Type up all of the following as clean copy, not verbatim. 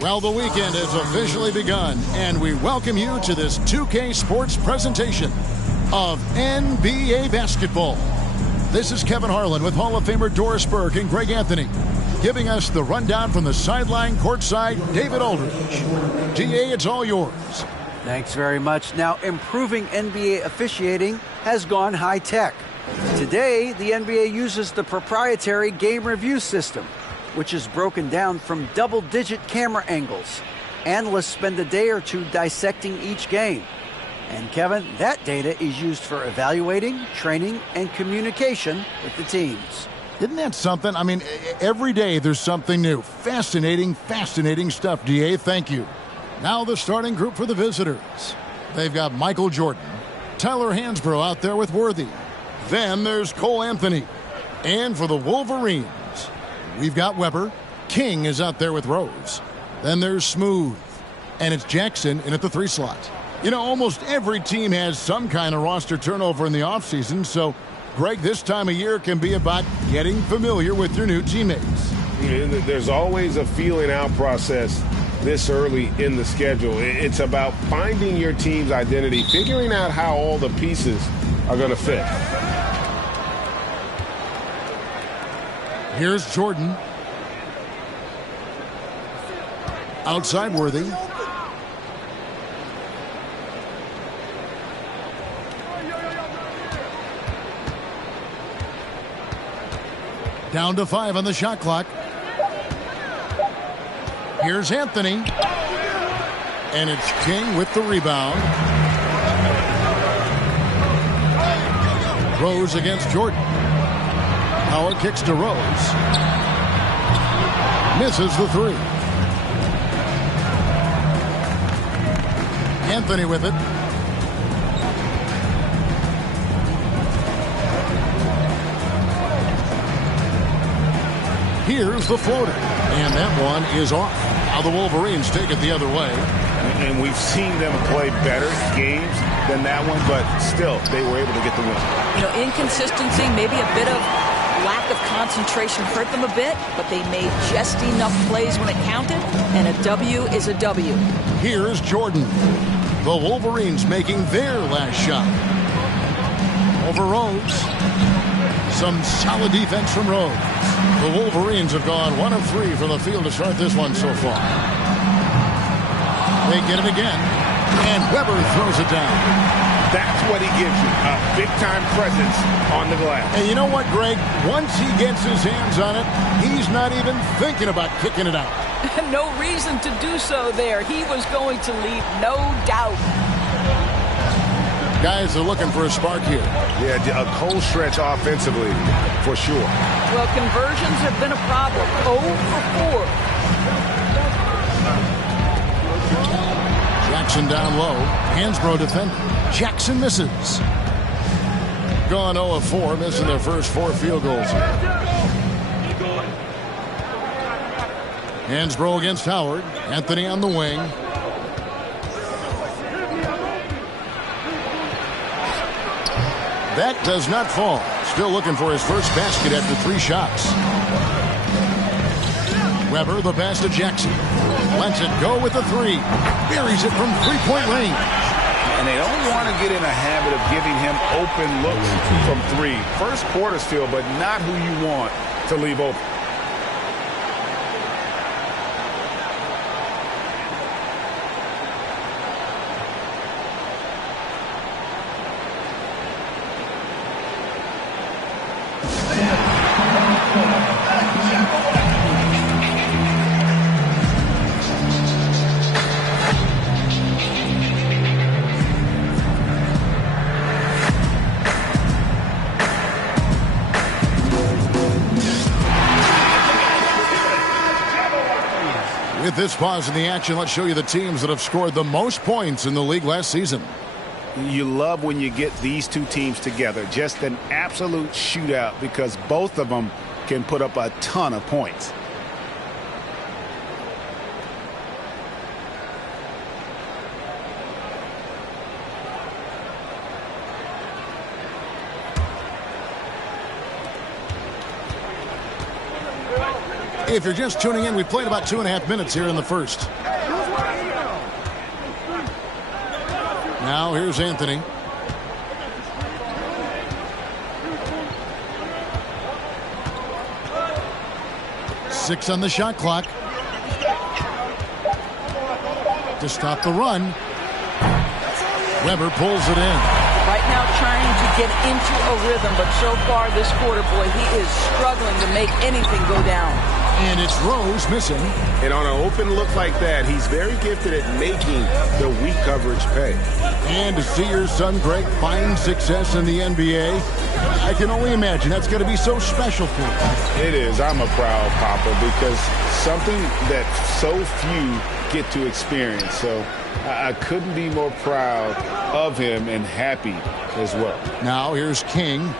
Well, the weekend has officially begun, and we welcome you to this 2K Sports presentation of NBA basketball. This is Kevin Harlan with Hall of Famer Doris Burke and Greg Anthony, giving us the rundown from the sideline courtside, David Aldridge. DA, it's all yours. Thanks very much. Now, improving NBA officiating has gone high-tech. Today, the NBA uses the proprietary game review system, which is broken down from double-digit camera angles. Analysts spend a day or two dissecting each game. And, Kevin, that data is used for evaluating, training, and communication with the teams. Isn't that something? I mean, every day there's something new. Fascinating, fascinating stuff, DA. Thank you. Now the starting group for the visitors. They've got Michael Jordan, Tyler Hansbrough out there with Worthy. Then there's Cole Anthony. And for the Wolverines, we've got Weber. King is out there with Rose. Then there's Smooth. And it's Jackson in at the 3 slot. You know, almost every team has some kind of roster turnover in the offseason, so, Greg, this time of year can be about getting familiar with your new teammates. There's always a feeling out process this early in the schedule. It's about finding your team's identity, figuring out how all the pieces are going to fit. Here's Jordan. Outside Worthy. Down to 5 on the shot clock. Here's Anthony. And it's King with the rebound. Rose against Jordan. Howard kicks to Rose. Misses the 3. Anthony with it. Here's the floater. And that one is off. Now the Wolverines take it the other way. And we've seen them play better games than that one, but still, they were able to get the win. You know, inconsistency, maybe a bit of lack of concentration hurt them a bit, but they made just enough plays when it counted, and a W is a W. Here's Jordan. The Wolverines making their last shot. Over Rose. Some solid defense from Rose. The Wolverines have gone 1 of 3 from the field to start this one so far. They get it again, and Weber throws it down. That's what he gives you, a big-time presence on the glass. And you know what, Greg? Once he gets his hands on it, he's not even thinking about kicking it out. No reason to do so there. He was going to leave, no doubt. Guys are looking for a spark here. Yeah, a cold stretch offensively, for sure. Well, conversions have been a problem. 0 for 4. Jackson down low. Hansbrough defending. Jackson misses. Gone 0 of 4, missing their first 4 field goals. Hansbrough against Howard. Anthony on the wing. That does not fall. Still looking for his first basket after 3 shots. Weber, the pass to Jackson. Lets it go with the 3. Buries it from 3-point range. And they don't want to get in a habit of giving him open looks from 3. First quarter's feel, but not who you want to leave open. With this pause in the action, let's show you the teams that have scored the most points in the league last season. You love when you get these two teams together. Just an absolute shootout because both of them can put up a ton of points. If you're just tuning in, we've played about 2.5 minutes here in the first. Now here's Anthony. Six on the shot clock. To stop the run. Weber pulls it in. Right now trying to get into a rhythm, but so far this quarter, boy, he is struggling to make anything go down. And it's Rose missing. And on an open look like that, he's very gifted at making the weak coverage pay. And to see your son, Greg, find success in the NBA, I can only imagine that's going to be so special for you. It is. I'm a proud papa because something that so few get to experience. So I couldn't be more proud of him and happy as well. Now here's King.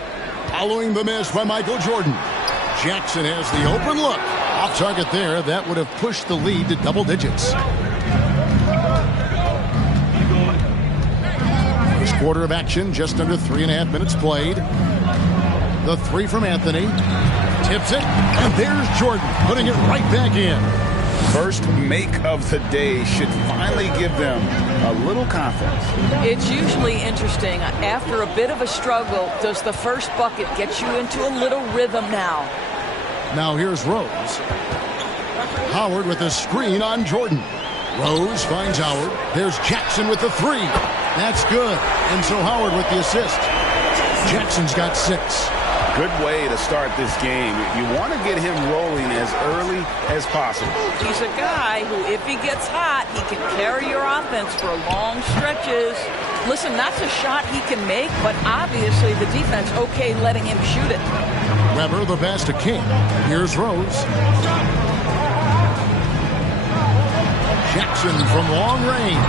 Following the miss by Michael Jordan. Jackson has the open look. Off target there. That would have pushed the lead to double digits. First quarter of action, just under 3.5 minutes played. The three from Anthony. Tips it, and there's Jordan putting it right back in. First make of the day should finally give them a little confidence. It's usually interesting. After a bit of a struggle, does the first bucket get you into a little rhythm now? Now here's Rose. Howard with a screen on Jordan. Rose finds Howard. There's Jackson with the three. That's good. And so Howard with the assist. Jackson's got 6. Good way to start this game. You want to get him rolling as early as possible. He's a guy who, if he gets hot, he can carry your offense for long stretches. Listen, that's a shot he can make, but obviously the defense okay letting him shoot it. Weber the pass to King. Here's Rose. Jackson from long range.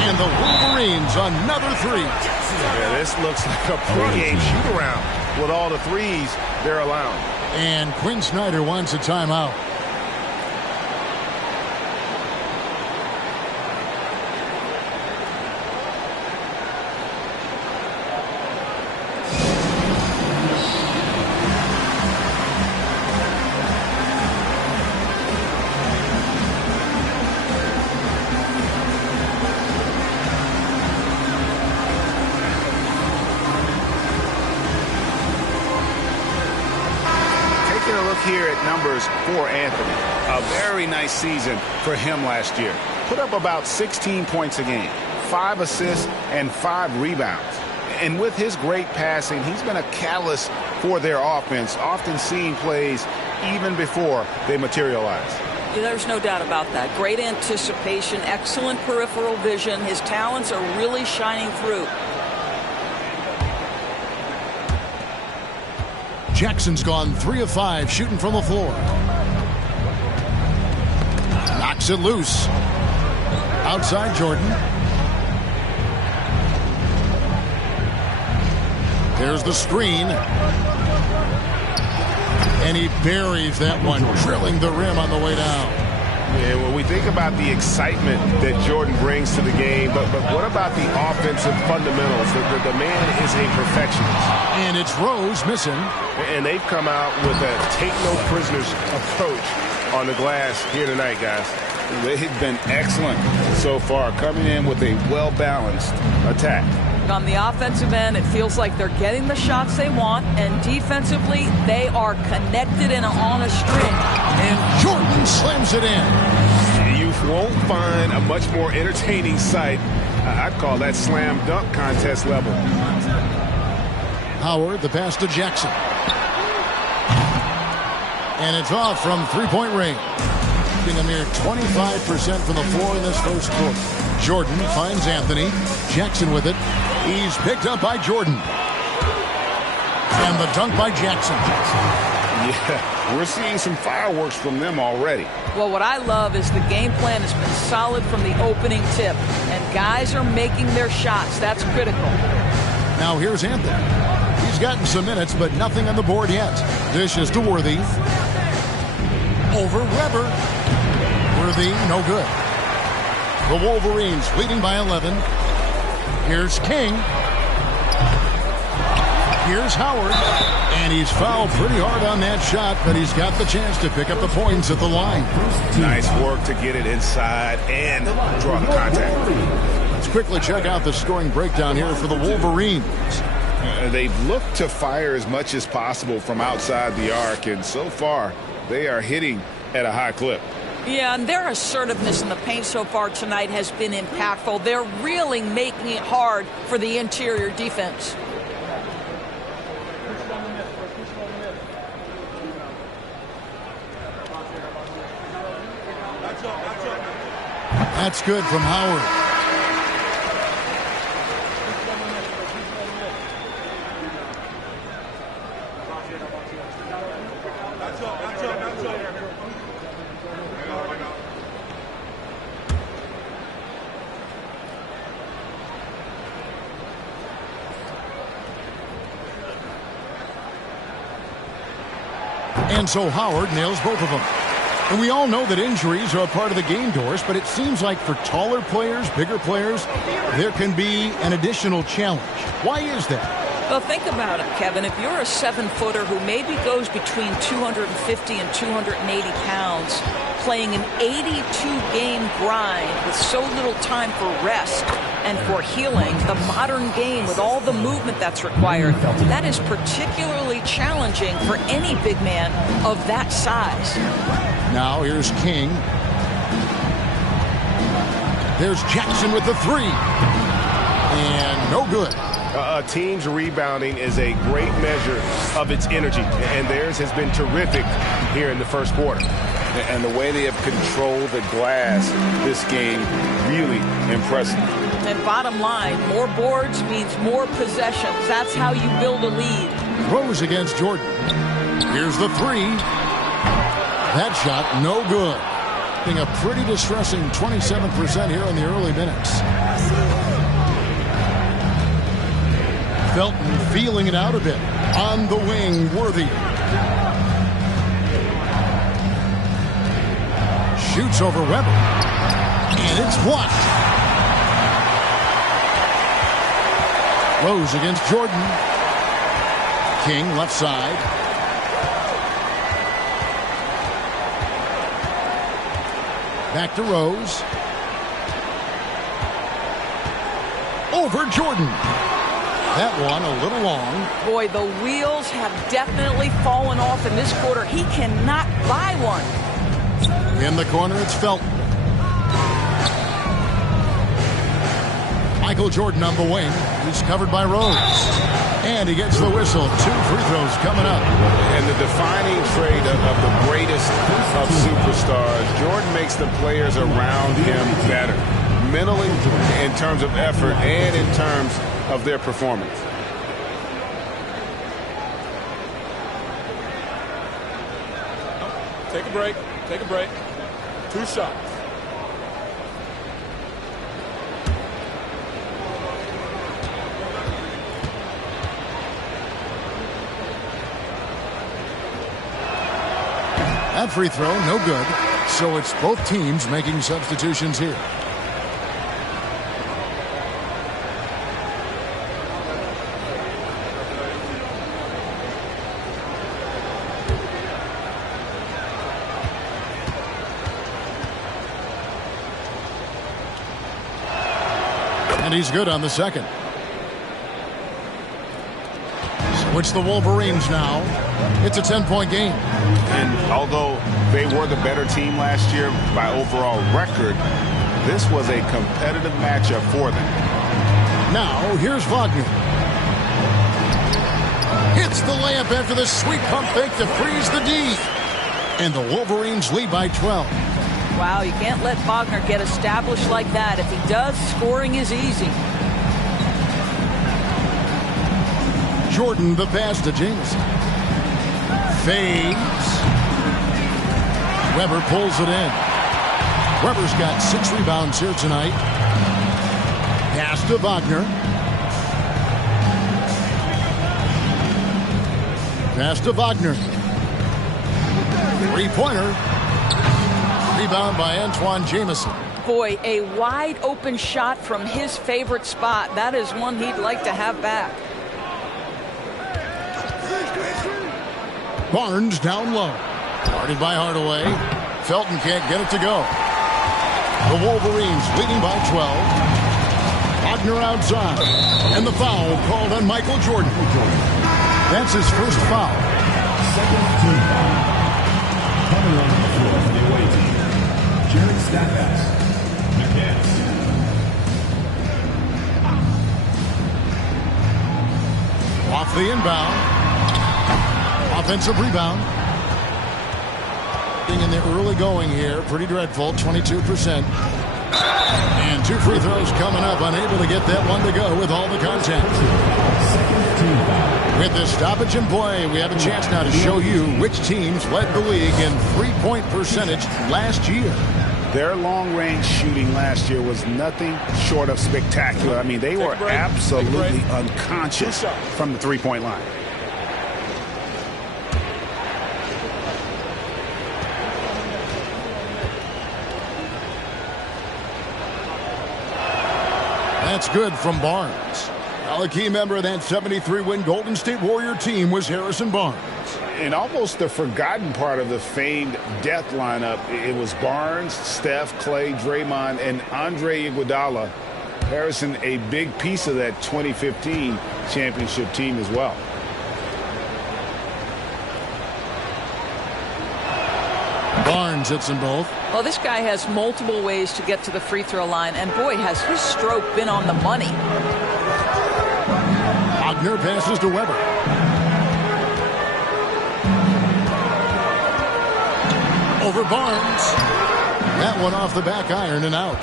And the Wolverines another three. Yeah, this looks like a pregame shoot-around with all the threes they're allowing. And Quinn Snyder wants a timeout. Here at numbers for Anthony. A very nice season for him last year. Put up about 16 points a game, 5 assists, and 5 rebounds. And with his great passing, he's been a catalyst for their offense, often seeing plays even before they materialize. There's no doubt about that. Great anticipation, excellent peripheral vision. His talents are really shining through. Jackson's gone 3 of 5 shooting from the floor. Knocks it loose. Outside Jordan. There's the screen. And he buries that one, drilling the rim on the way down. Yeah, when we think about the excitement that Jordan brings to the game, but what about the offensive fundamentals? The man is a perfectionist. And it's Rose missing. And they've come out with a take-no-prisoners approach on the glass here tonight, guys. They've been excellent so far, coming in with a well-balanced attack. On the offensive end, it feels like they're getting the shots they want, and defensively, they are connected and on a string. And Jordan slams it in. You won't find a much more entertaining sight. I'd call that slam dunk contest level. Howard, the pass to Jackson. And it's off from three-point range. Shooting a mere 25% from the floor in this first quarter. Jordan finds Anthony. Jackson with it. He's picked up by Jordan. And the dunk by Jackson. Yeah, we're seeing some fireworks from them already. Well, what I love is the game plan has been solid from the opening tip. And guys are making their shots. That's critical. Now here's Anthony. He's gotten some minutes, but nothing on the board yet. Dish is to Worthy. Over Weber. Worthy, no good. The Wolverines leading by 11. Here's King. Here's Howard. And he's fouled pretty hard on that shot, but he's got the chance to pick up the points at the line. Nice work to get it inside and draw the contact. Let's quickly check out the scoring breakdown here for the Wolverines. They've looked to fire as much as possible from outside the arc, and so far they are hitting at a high clip. Yeah, and their assertiveness in the paint so far tonight has been impactful. They're really making it hard for the interior defense. That's good from Howard. And so Howard nails both of them. And we all know that injuries are a part of the game, Doris, but it seems like for taller players, bigger players, there can be an additional challenge. Why is that? Well, think about it, Kevin. If you're a 7-footer who maybe goes between 250 and 280 pounds, playing an 82-game grind with so little time for rest and for healing, the modern game with all the movement that's required, that is particularly challenging for any big man of that size. Now here's King. There's Jackson with the three. And no good. A team's rebounding is a great measure of its energy, and theirs has been terrific here in the first quarter. And the way they have controlled the glass this game, really impressive. And bottom line, more boards means more possessions. That's how you build a lead. Rose against Jordan. Here's the three. That shot, no good. Being a pretty distressing 27% here in the early minutes. Felton feeling it out a bit. On the wing, Worthy. Shoots over Weber. And it's blocked. Rose against Jordan. King left side. Back to Rose. Over Jordan. That one a little long. Boy, the wheels have definitely fallen off in this quarter. He cannot buy one. In the corner, it's Felton. Michael Jordan on the wing. He's covered by Rose. And he gets the whistle. 2 free throws coming up. And the defining trait of the greatest of superstars, Jordan makes the players around him better. Mentally, in terms of effort, and in terms of their performance. Take a break. Take a break. 2 shots. That free throw, no good. So it's both teams making substitutions here. And he's good on the second. Switch the Wolverines now. It's a 10-point game. And although they were the better team last year by overall record, this was a competitive matchup for them. Now, here's Wagner. Hits the layup after the sweet pump fake to freeze the D. And the Wolverines lead by 12. Wow, you can't let Wagner get established like that. If he does, scoring is easy. Jordan, the pass to Jameson. Fades. Weber pulls it in. Weber's got 6 rebounds here tonight. Pass to Wagner. Pass to Wagner. 3-pointer. Rebound by Antoine Jameson. Boy, a wide open shot from his favorite spot. That is one he'd like to have back. Barnes down low. Guarded by Hardaway. Felton can't get it to go. The Wolverines leading by 12. Wagner outside. And the foul called on Michael Jordan. That's his first foul. Second team foul. Coming on the floor for the away team, Jared Stackhouse. Against. Off the inbound. Offensive rebound. In the early going here, pretty dreadful, 22%. And 2 free throws coming up, unable to get that one to go with all the contact. With this stoppage in play, we have a chance now to show you which teams led the league in three-point percentage last year. Their long-range shooting last year was nothing short of spectacular. I mean, they were absolutely unconscious from the three-point line. That's good from Barnes. Well, a key member of that 73-win Golden State Warrior team was Harrison Barnes. And almost the forgotten part of the famed death lineup, it was Barnes, Steph, Clay, Draymond, and Andre Iguodala. Harrison, a big piece of that 2015 championship team as well. Barnes hits them both. Well, this guy has multiple ways to get to the free throw line, and boy, has his stroke been on the money. Wagner passes to Weber. Over Barnes. That one off the back iron and out.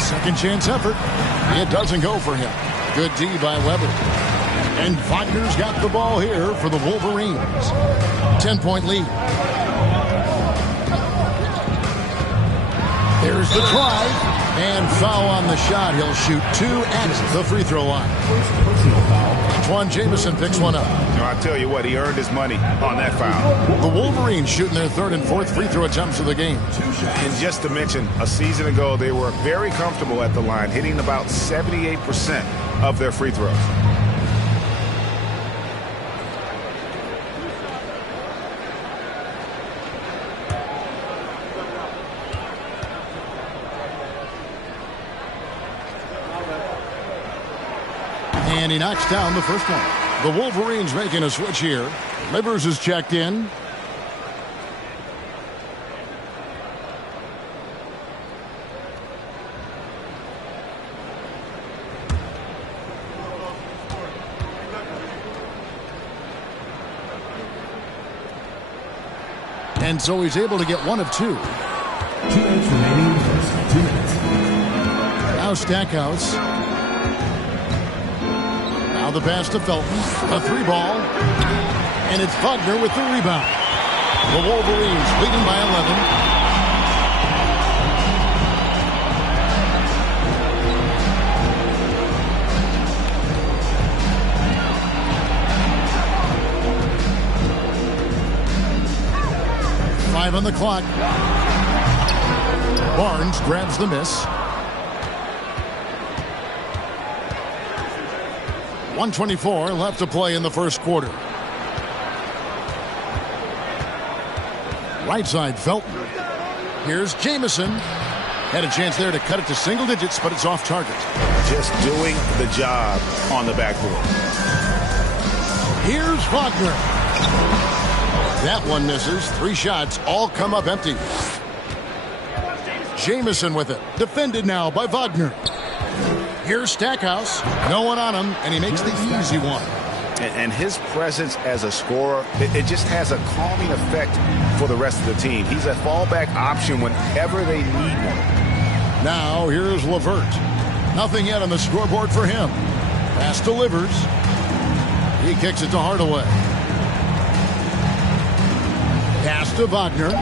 Second chance effort. It doesn't go for him. Good D by Weber. And Wagner's got the ball here for the Wolverines. 10-point lead. There's the drive. And foul on the shot. He'll shoot 2 at the free throw line. Antoine Jamison picks one up. I tell you what, he earned his money on that foul. The Wolverines shooting their 3rd and 4th free throw attempts of the game. And just to mention, a season ago, they were very comfortable at the line, hitting about 78% of their free throws. And he knocks down the first one. The Wolverines making a switch here. Livers is checked in. And so he's able to get 1 of 2. 2 minutes remaining. 2 minutes. Now Stackhouse. Now the pass to Felton. A 3-ball. And it's Wagner with the rebound. The Wolverines leading by 11. On the clock. Barnes grabs the miss. 1:24 left to play in the first quarter. Right side, Felton. Here's Jamison. Had a chance there to cut it to single digits, but it's off target. Just doing the job on the backboard. Here's Wagner. That one misses. 3 shots all come up empty. Jamison with it. Defended now by Wagner. Here's Stackhouse. No one on him, and he makes the easy one. And his presence as a scorer, it just has a calming effect for the rest of the team. He's a fallback option whenever they need one. Now here's LeVert. Nothing yet on the scoreboard for him. Pass delivers. He kicks it to Hardaway. Pass to Wagner.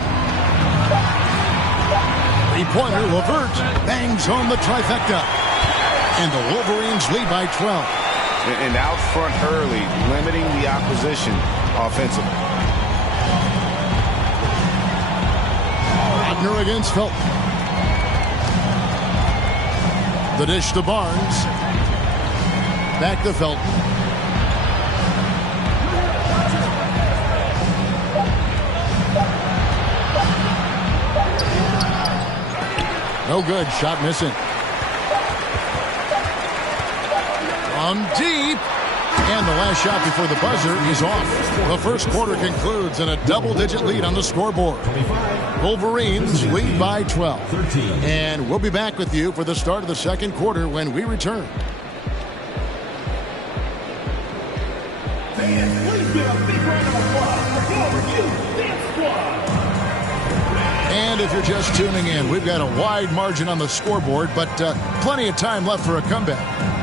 3-pointer, LeVert bangs home the trifecta. And the Wolverines lead by 12. And out front early, limiting the opposition offensively. Wagner against Felton. The dish to Barnes. Back to Felton. No good. Shot missing. From deep. And the last shot before the buzzer is off. The first quarter concludes in a double-digit lead on the scoreboard. Wolverines lead by 12. And we'll be back with you for the start of the second quarter when we return. Fans, please give a big round of applause for Wolverine Dance Squad. And if you're just tuning in, we've got a wide margin on the scoreboard, but plenty of time left for a comeback.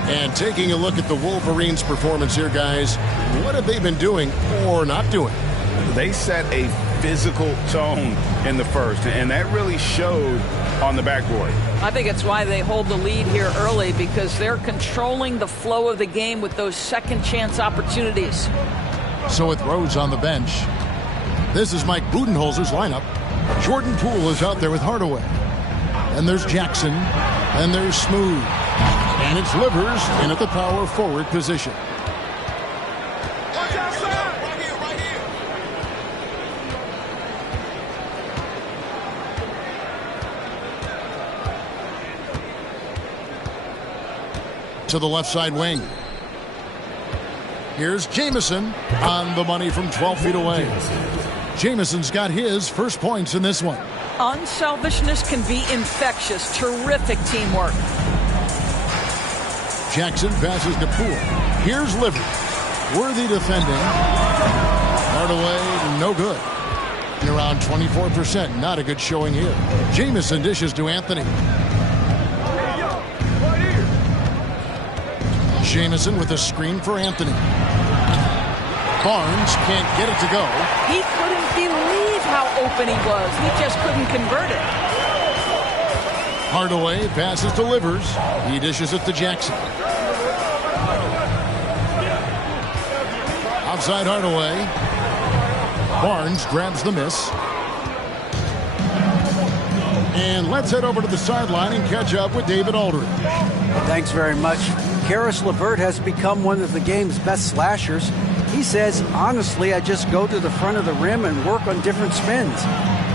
And taking a look at the Wolverines' performance here, guys, what have they been doing or not doing? They set a physical tone in the first, and that really showed on the backboard. I think it's why they hold the lead here early, because they're controlling the flow of the game with those second chance opportunities. So with Rhodes on the bench, this is Mike Budenholzer's lineup. Jordan Poole is out there with Hardaway. And there's Jackson. And there's Smooth. And it's Livers in at the power forward position. To the left side wing. Here's Jamison on the money from 12 feet away. Jamison's got his first points in this one. Unselfishness can be infectious. Terrific teamwork. Jackson passes to Poole. Here's Livers. Worthy defending. Hardaway, no good. And around 24%. Not a good showing here. Jamison dishes to Anthony. Jamison with a screen for Anthony. Barnes can't get it to go. He couldn't believe how open he was. He just couldn't convert it. Hardaway passes to Livers. He dishes it to Jackson. Outside Hardaway. Barnes grabs the miss. And let's head over to the sideline and catch up with David Aldridge. Thanks very much. Karis LeVert has become one of the game's best slashers. He says, honestly, I just go to the front of the rim and work on different spins.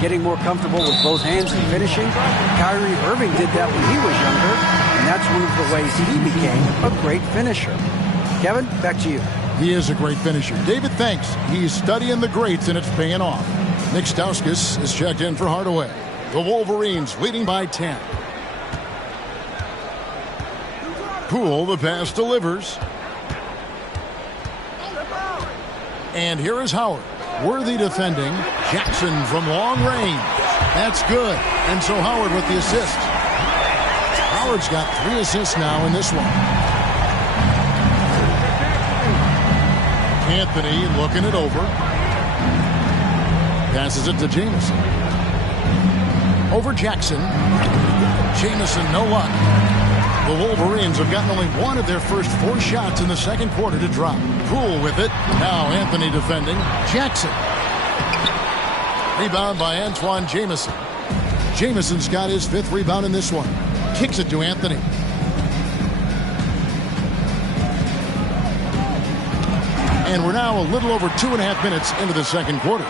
Getting more comfortable with both hands and finishing. Kyrie Irving did that when he was younger, and that's one of the ways he became a great finisher. Kevin, back to you. He is a great finisher. David, thanks. He's studying the greats, and it's paying off. Nick Stauskas is checked in for Hardaway. The Wolverines leading by 10. Poole, the pass delivers. And here is Howard. Worthy defending. Jackson from long range. That's good. And so Howard with the assist. Howard's got 3 assists now in this one. Anthony looking it over. Passes it to Jamison. Over Jackson. Jamison, no luck. The Wolverines have gotten only one of their first 4 shots in the second quarter to drop. Poole with it. Now Anthony defending. Jackson. Rebound by Antoine Jamison. Jamison's got his 5th rebound in this one. Kicks it to Anthony. And we're now a little over 2.5 minutes into the second quarter.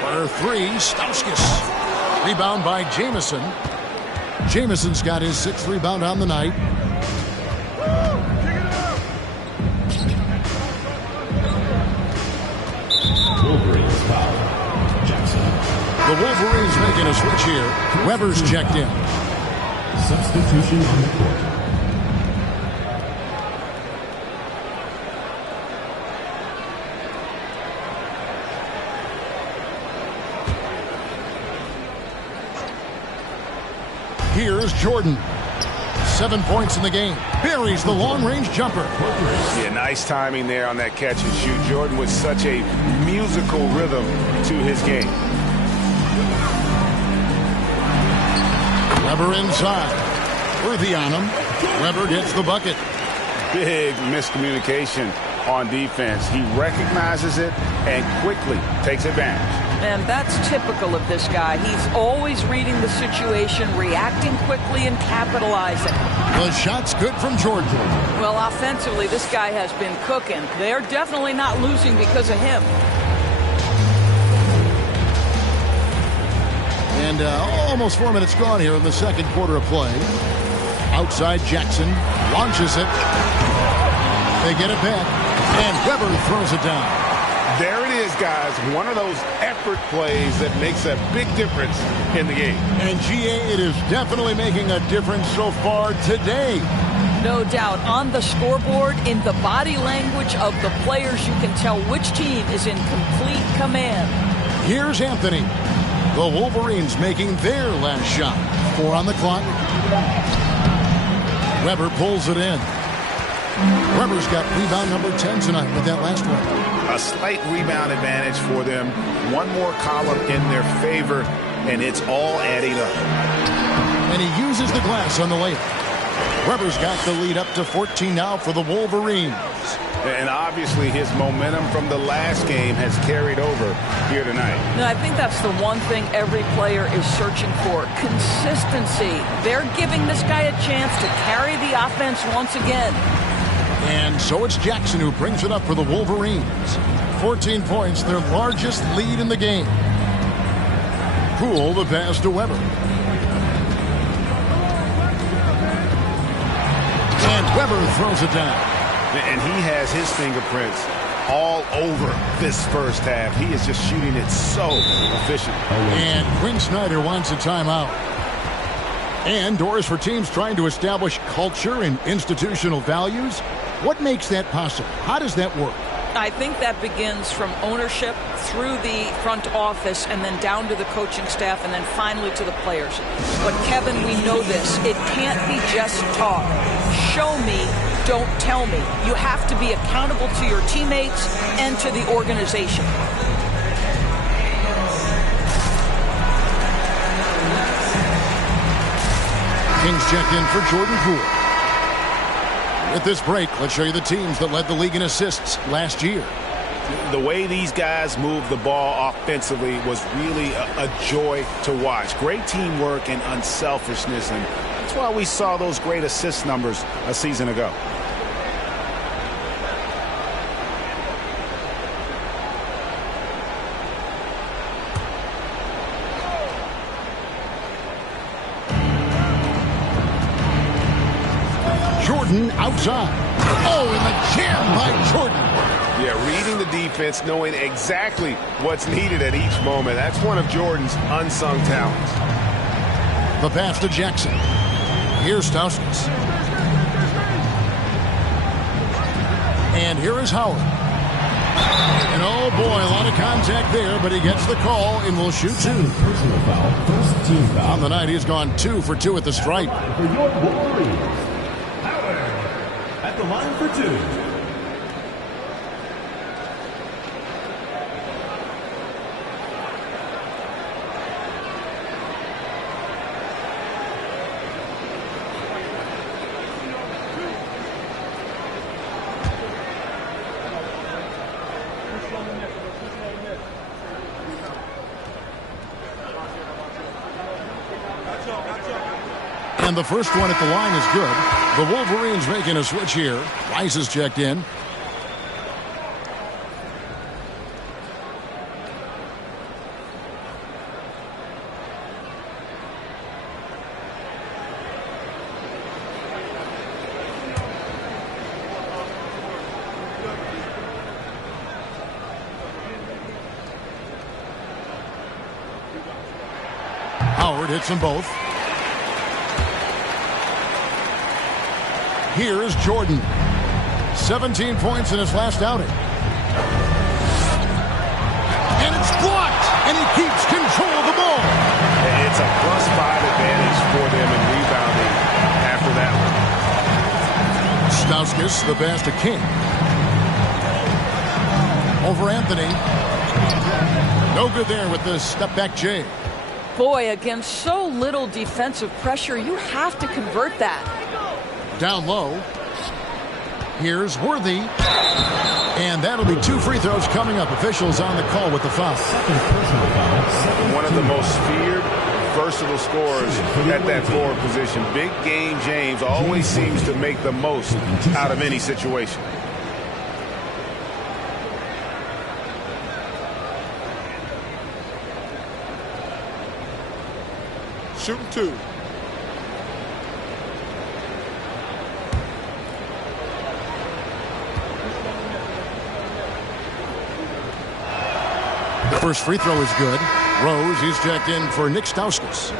For 3, Stauskas. Rebound by Jamison. Jamison's got his 6th rebound on the night. Wolverines foul. Jackson. The Wolverines making a switch here. Weber's checked in. Substitution on the court. Here's Jordan. 7 points in the game. Buries the long-range jumper. Yeah, nice timing there on that catch and shoot. Jordan with such a musical rhythm to his game. Weber inside. Worthy on him. Weber gets the bucket. Big miscommunication on defense. He recognizes it and quickly takes advantage. And that's typical of this guy. He's always reading the situation, reacting quickly, and capitalizing. The shot's good from Jordan. Well, offensively, this guy has been cooking. They're definitely not losing because of him. And almost 4 minutes gone here in the second quarter of play. Outside Jackson launches it. They get it back. And Weber throws it down. There it is, guys. One of those effort plays that makes a big difference in the game. And GA, it is definitely making a difference so far today. No doubt. On the scoreboard, in the body language of the players, you can tell which team is in complete command. Here's Anthony. The Wolverines making their last shot. 4 on the clock. Weber pulls it in. Weber's got rebound number 10 tonight with that last one. A slight rebound advantage for them. One more column in their favor, and it's all adding up. And he uses the glass on the layup. Weber's got the lead up to 14 now for the Wolverines. And obviously his momentum from the last game has carried over here tonight. No, I think that's the one thing every player is searching for. Consistency. They're giving this guy a chance to carry the offense once again. And so it's Jackson who brings it up for the Wolverines. 14 points, their largest lead in the game. Poole the pass to Weber. And Weber throws it down. And he has his fingerprints all over this first half. He is just shooting it so efficient. And Quinn Snyder wants a timeout. And doors for teams trying to establish culture and institutional values. What makes that possible? How does that work? I think that begins from ownership through the front office and then down to the coaching staff and then finally to the players. But Kevin, we know this. It can't be just talk. Show me, don't tell me. You have to be accountable to your teammates and to the organization. Kings checked in for Jordan Poole. With this break, let's show you the teams that led the league in assists last year. The way these guys moved the ball offensively was really a joy to watch. Great teamwork and unselfishness, and that's why we saw those great assist numbers a season ago. Jordan outside. Oh, and the jam by Jordan. Yeah, reading the defense, knowing exactly what's needed at each moment. That's one of Jordan's unsung talents. The pass to Jackson. Here's Stauskas. And here is Howard. And oh boy, a lot of contact there, but he gets the call and will shoot 2. Personal foul. First team foul. On the night, he's gone 2 for 2 at the stripe. For your Wolverines, Howard at the line for 2. And the first one at the line is good. The Wolverines making a switch here. Rice is checked in. Howard hits them both. Here is Jordan. 17 points in his last outing. And it's blocked. And he keeps control of the ball. It's a +5 advantage for them in rebounding after that one. Stauskas, the pass to King. Over Anthony. No good there with the step-back J. Boy, against so little defensive pressure, you have to convert that. Down low. Here's Worthy. And that'll be 2 free throws coming up. Officials on the call with the foul. One of the most feared, versatile scorers at that forward position. Big game James always seems to make the most out of any situation. Shooting 2. The first free throw is good. Rose, he's checked in for Nick Stauskas.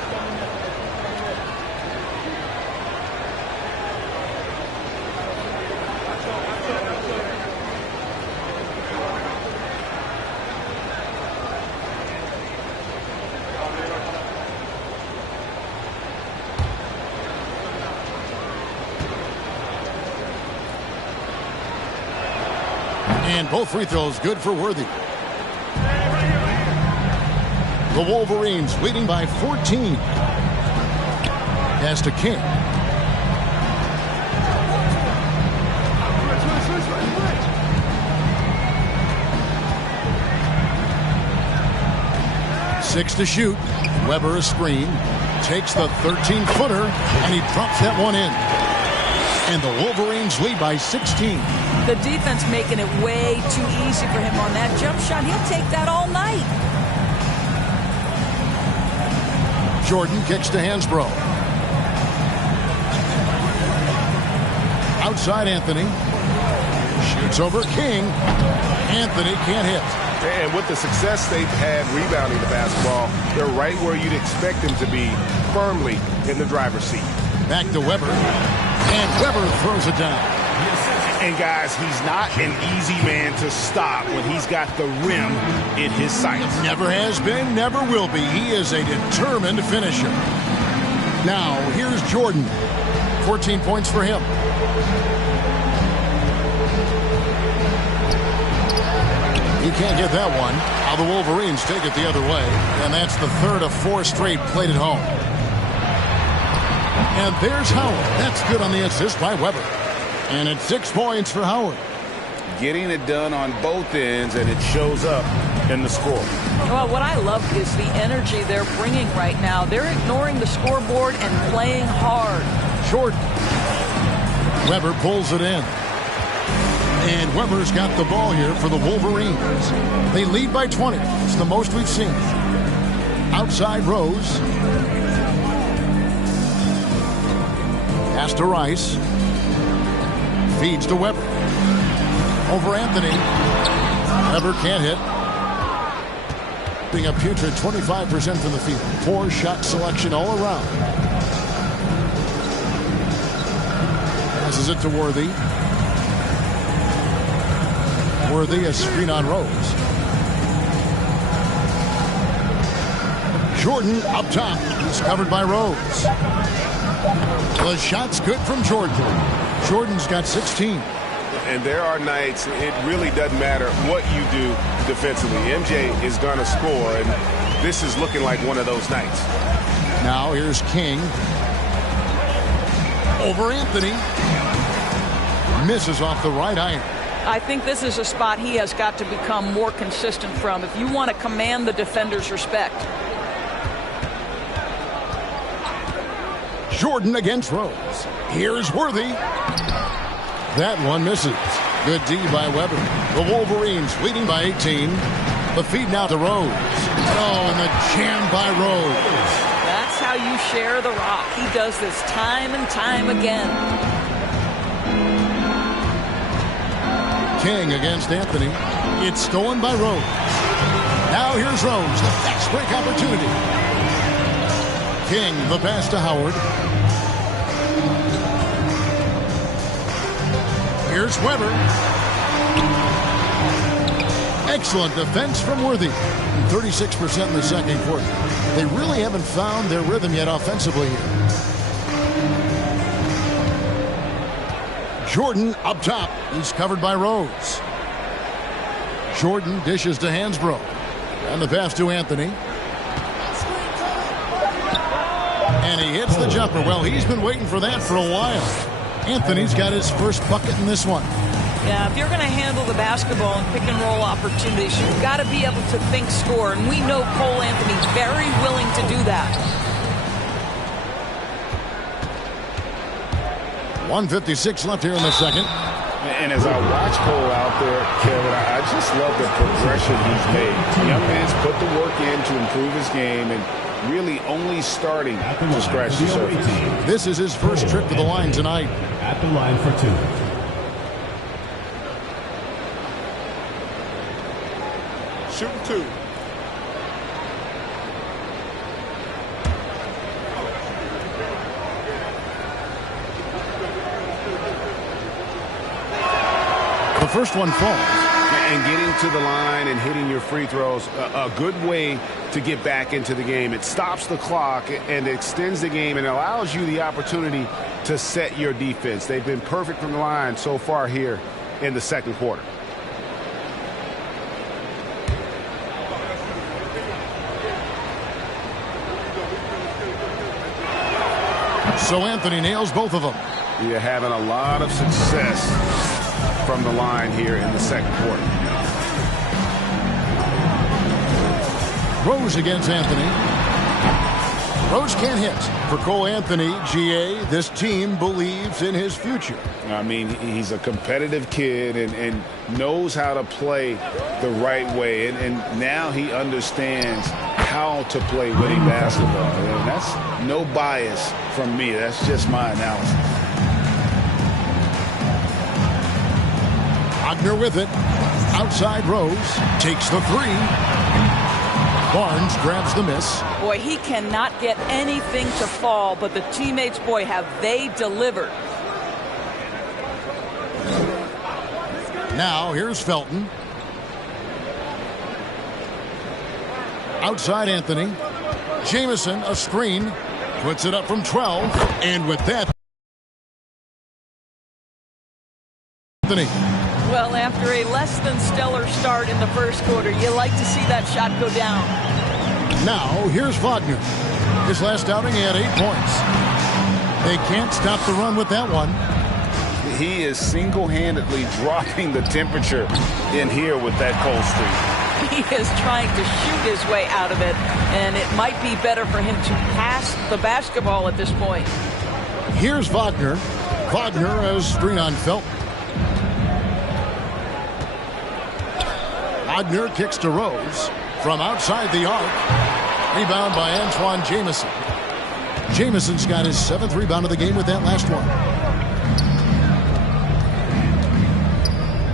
And both free throws good for Worthy. The Wolverines leading by 14. Pass to King. Six to shoot. Weber a screen. Takes the 13-footer, and he drops that one in. And the Wolverines lead by 16. The defense making it way too easy for him on that jump shot. He'll take that all night. Jordan kicks to Hansbrough. Outside Anthony. Shoots over King. Anthony can't hit. And with the success they've had rebounding the basketball, they're right where you'd expect them to be, firmly in the driver's seat. Back to Weber. And Weber throws it down. And guys, he's not an easy man to stop when he's got the rim in his sights. Never has been, never will be. He is a determined finisher. Now, here's Jordan. 14 points for him. He can't get that one. Now the Wolverines take it the other way. And that's the third of 4 straight played at home. And there's Howard. That's good on the assist by Weber. And it's 6 points for Howard. Getting it done on both ends, and it shows up in the score. Well, what I love is the energy they're bringing right now. They're ignoring the scoreboard and playing hard. Jordan. Weber pulls it in. And Weber's got the ball here for the Wolverines. They lead by 20. It's the most we've seen. Outside Rose. Pass to Rice. Feeds to Weber. Over Anthony. Weber can't hit. Being a putrid 25% from the field. 4-shot selection all around. Passes it to Worthy. Worthy, a screen on Rose. Jordan up top. He's covered by Rose. The shot's good from Jordan. Jordan's got 16. And there are nights it really doesn't matter what you do defensively. MJ is going to score, and this is looking like one of those nights. Now here's King. Over Anthony. Misses off the right iron. I think this is a spot he has got to become more consistent from if you want to command the defender's respect. Jordan against Rose. Here's Worthy. That one misses. Good D by Weber. The Wolverines leading by 18. The feed now to Rose. Oh, and the jam by Rose. That's how you share the rock. He does this time and time again. King against Anthony. It's stolen by Rose. Now here's Rose. The fast break opportunity. King, the pass to Howard. Here's Weber. Excellent defense from Worthy. 36% in the second quarter. They really haven't found their rhythm yet offensively here. Jordan up top. He's covered by Rose. Jordan dishes to Hansbrough. And the pass to Anthony. And he hits the jumper. Well, he's been waiting for that for a while. Anthony's got his first bucket in this one. Yeah, if you're going to handle the basketball and pick and roll opportunities, you've got to be able to think score. And we know Cole Anthony's very willing to do that. 1:56 left here in the second. And as I watch Cole out there, Kevin, I just love the progression he's made. The young man's put the work in to improve his game and really only starting to scratch the surface. This is his first trip to the line tonight. At the line for 2. Shooting 2. The first one falls. And getting to the line and hitting your free throws, a good way to get back into the game. It stops the clock and extends the game and allows you the opportunity to set your defense. They've been perfect from the line so far here in the second quarter. So Anthony nails both of them. You're having a lot of success from the line here in the second quarter. Rose against Anthony. Rose can't hit. For Cole Anthony, GA, this team believes in his future. I mean, he's a competitive kid and knows how to play the right way. And now he understands how to play winning basketball. And that's no bias from me. That's just my analysis. Wagner with it. Outside Rose. Takes the three. Barnes grabs the miss. Boy, he cannot get anything to fall, but the teammates, boy, have they delivered. Now, here's Felton. Outside Anthony. Jamison, a screen. Puts it up from 12. And with that, Anthony. Well, after a less than stellar start in the first quarter, you like to see that shot go down. Now, here's Wagner. His last outing, he had 8 points. They can't stop the run with that one. He is single-handedly dropping the temperature in here with that cold streak. He is trying to shoot his way out of it, and it might be better for him to pass the basketball at this point. Here's Wagner. Wagner has screen on Felton. Wagner kicks to Rose from outside the arc. Rebound by Antoine Jamison. Jamison's got his 7th rebound of the game with that last one.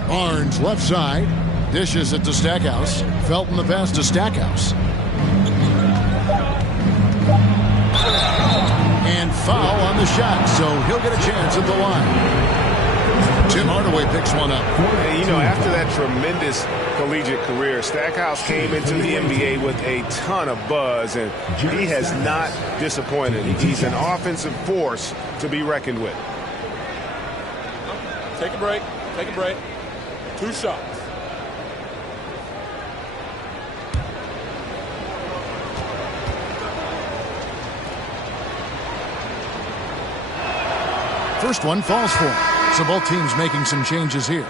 Barnes left side. Dishes it to Stackhouse. Felton the pass to Stackhouse. And foul on the shot, so he'll get a chance at the line. Tim Hardaway picks one up. And, you know, after that tremendous collegiate career, Stackhouse came into the NBA with a ton of buzz, and he has not disappointed. He's an offensive force to be reckoned with. Take a break. Take a break. 2 shots. First one falls for him. So both teams making some changes here.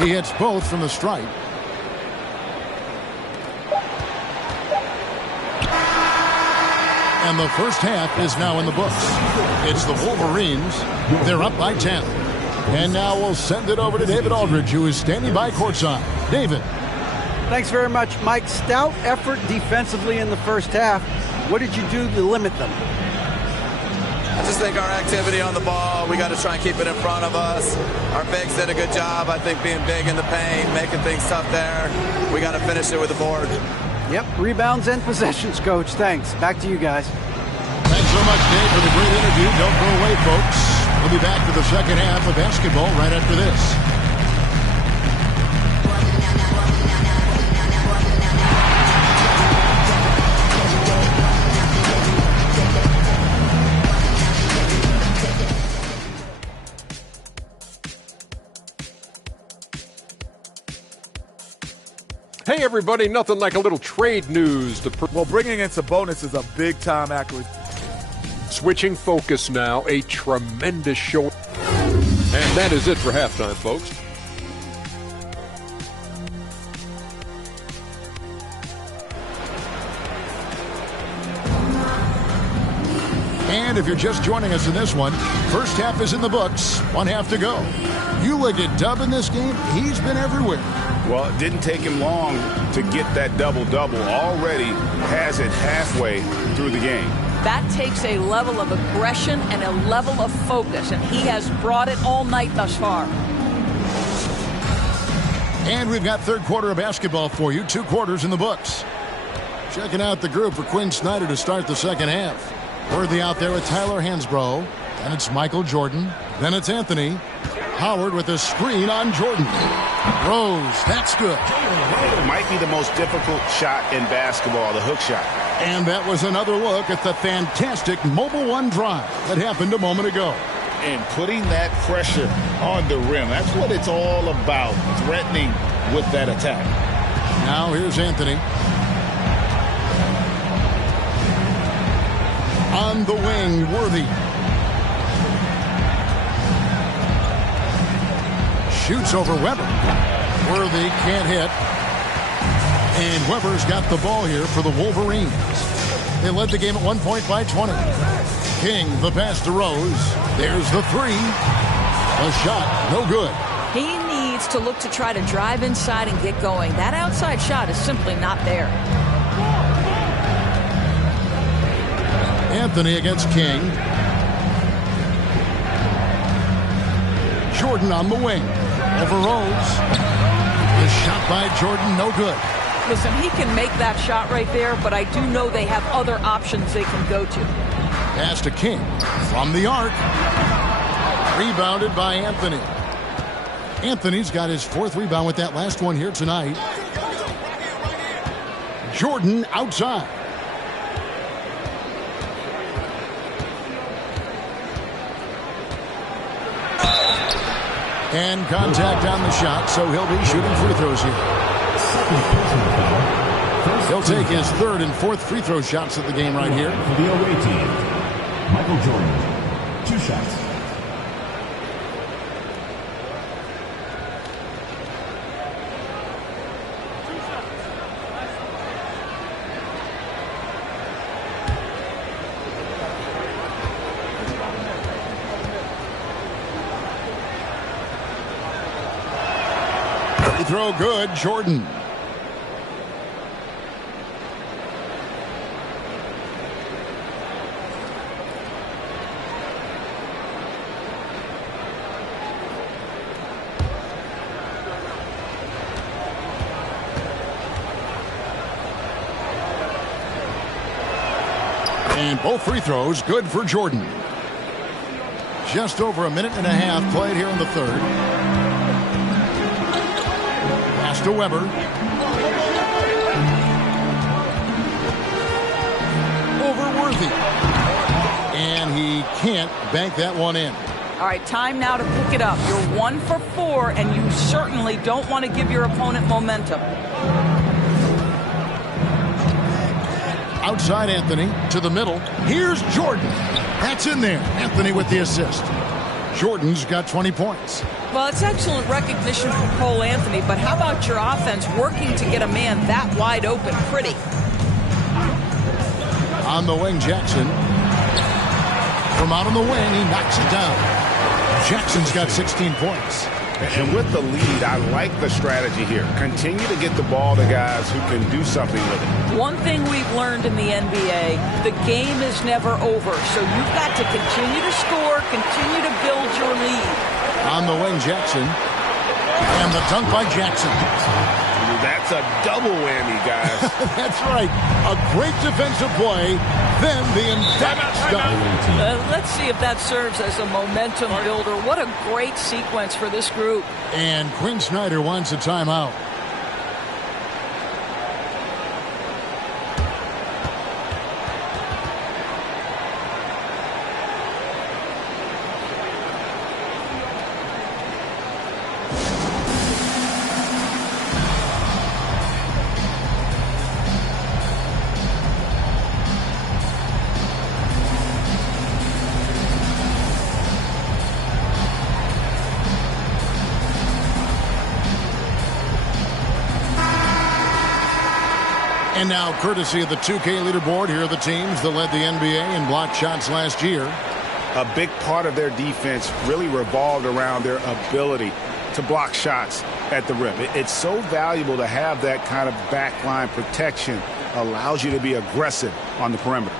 He hits both from the stripe. And the first half is now in the books. It's the Wolverines. They're up by 10. And now we'll send it over to David Aldridge, who is standing by courtside. David. Thanks very much, Mike. Stout effort defensively in the first half. What did you do to limit them? I just think our activity on the ball, we got to try and keep it in front of us. Our bigs did a good job, I think, being big in the paint, making things tough there. We got to finish it with the board. Yep, rebounds and possessions, Coach. Thanks. Back to you guys. Thanks so much, Dave, for the great interview. Don't go away, folks. We'll be back for the second half of basketball right after this. Hey, everybody, nothing like a little trade news to... Well, bringing in Sabonis is a big-time acquisition. Switching focus now, a tremendous show. And that is it for halftime, folks. And if you're just joining us in this one, first half is in the books, one half to go. You look at Dub in this game, he's been everywhere. Well, it didn't take him long to get that double-double. Already has it halfway through the game. That takes a level of aggression and a level of focus, and he has brought it all night thus far. And we've got third quarter of basketball for you, 2 quarters in the books. Checking out the group for Quinn Snyder to start the second half. Worthy out there with Tyler Hansbrough. Then it's Michael Jordan. Then it's Anthony. Howard with a screen on Jordan. Rose, that's good. It might be the most difficult shot in basketball, the hook shot. And that was another look at the fantastic Mobile One drive that happened a moment ago. And putting that pressure on the rim, that's what it's all about, threatening with that attack. Now here's Anthony. On the wing, Worthy. Shoots over Weber. Worthy can't hit. And Weber's got the ball here for the Wolverines. They led the game at one point by 20. King, the pass to Rose. There's the three. A shot, no good. He needs to look to try to drive inside and get going. That outside shot is simply not there. Anthony against King. Jordan on the wing. Over Rose. The shot by Jordan, no good. Listen, he can make that shot right there, but I do know they have other options they can go to. Pass to King from the arc. Rebounded by Anthony. Anthony's got his 4th rebound with that last one here tonight. Jordan outside. And contact on the shot, so he'll be shooting free throws here. He'll take his 3rd and 4th free throw shots of the game right here. For the away team, Michael Jordan, 2 shots. Free throw good, Jordan. And both free throws good for Jordan. Just over a minute and a half played here in the 3rd. Pass to Weber. Over Worthy. And he can't bank that one in. All right, time now to pick it up. You're 1 for 4, and you certainly don't want to give your opponent momentum. Outside Anthony to the middle. Here's Jordan. That's in there. Anthony with the assist. Jordan's got 20 points. Well, it's excellent recognition from Cole Anthony, but how about your offense working to get a man that wide open? Pretty. On the wing, Jackson. From out on the wing, he knocks it down. Jackson's got 16 points. And with the lead, I like the strategy here. Continue to get the ball to guys who can do something with it. One thing we've learned in the NBA, the game is never over. So you've got to continue to score, continue to build your lead. On the wing, Jackson. And the dunk by Jackson. That's a double whammy, guys. That's right. A great defensive play, then the emphatic stop. Let's see if that serves as a momentum builder. What a great sequence for this group. And Quinn Snyder wants a timeout. And now, courtesy of the 2K leaderboard, here are the teams that led the NBA in blocked shots last year. A big part of their defense really revolved around their ability to block shots at the rim. It's so valuable to have that kind of backline protection. Allows you to be aggressive on the perimeter.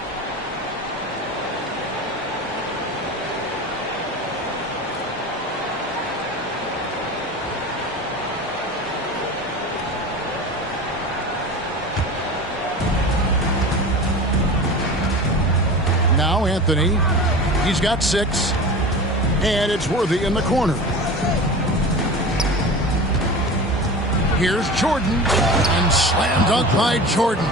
Now Anthony, he's got 6, and it's Worthy in the corner. Here's Jordan, and slam dunk by Jordan.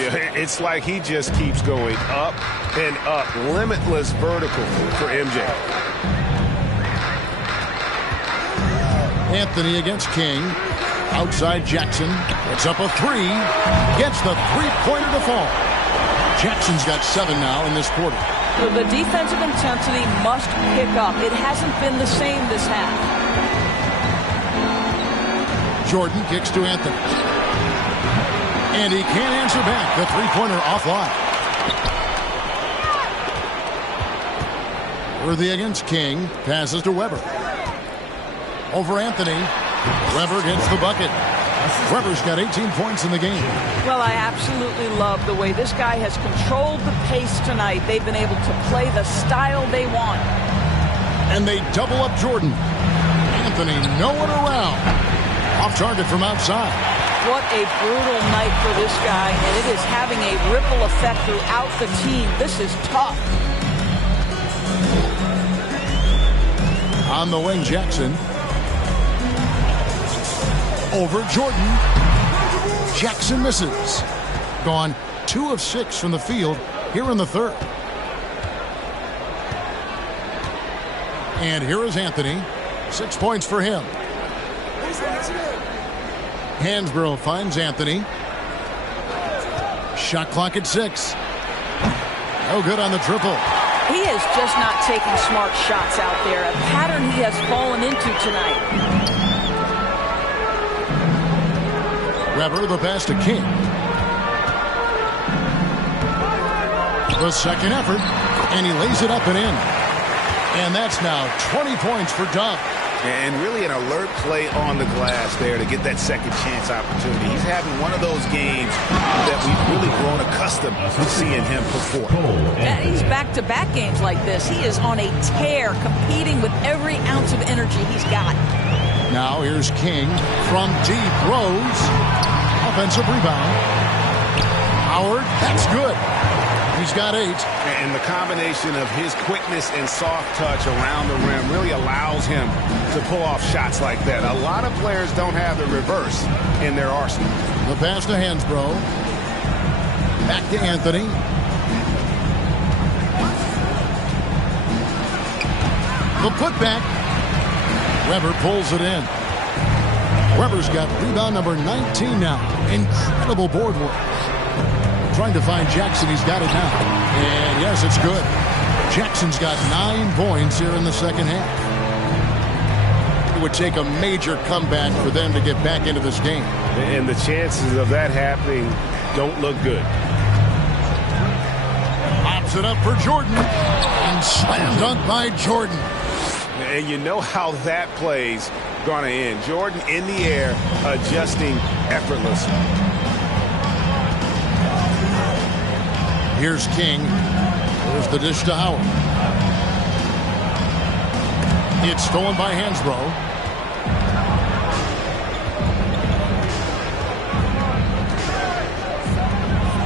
Yeah, it's like he just keeps going up and up. Limitless vertical for MJ. Anthony against King. Outside Jackson. It's up a 3. Gets the three-pointer to fall. Jackson's got 7 now in this quarter. The defensive intensity must pick up. It hasn't been the same this half. Jordan kicks to Anthony. And he can't answer back. The three-pointer offline. Worthy against King. Passes to Weber. Over Anthony. Weber gets the bucket. Weber's got 18 points in the game. Well, I absolutely love the way this guy has controlled the pace tonight. They've been able to play the style they want. And they double up Jordan. Anthony, no one around. Off target from outside. What a brutal night for this guy, and it is having a ripple effect throughout the team. This is tough. On the wing, Jackson. Over Jordan. Jackson misses. Gone 2 of 6 from the field here in the third. And here is Anthony. 6 points for him. Hansbrough finds Anthony. Shot clock at 6. No good on the triple. He is just not taking smart shots out there. A pattern he has fallen into tonight. Weber, the pass to King. The second effort, and he lays it up and in. And that's now 20 points for Dub. And really an alert play on the glass there to get that second chance opportunity. He's having one of those games that we've really grown accustomed to seeing him perform. Yeah, he's back-to-back games like this. He is on a tear, competing with every ounce of energy he's got. Now here's King from deep. Rose. Offensive rebound. Howard, that's good. He's got 8. And the combination of his quickness and soft touch around the rim really allows him to pull off shots like that. A lot of players don't have the reverse in their arsenal. The pass to Hansbrough. Back to Anthony. The putback. Weber pulls it in. Weber's got rebound number 19 now. Incredible board work. Trying to find Jackson. He's got it now. And yes, it's good. Jackson's got 9 points here in the second half. It would take a major comeback for them to get back into this game. And the chances of that happening don't look good. Pops it up for Jordan. And slam dunk by Jordan. And you know how that play's going to end. Jordan in the air, adjusting effortlessly. Here's King. There's the dish to Howard. It's stolen by Hansbrough.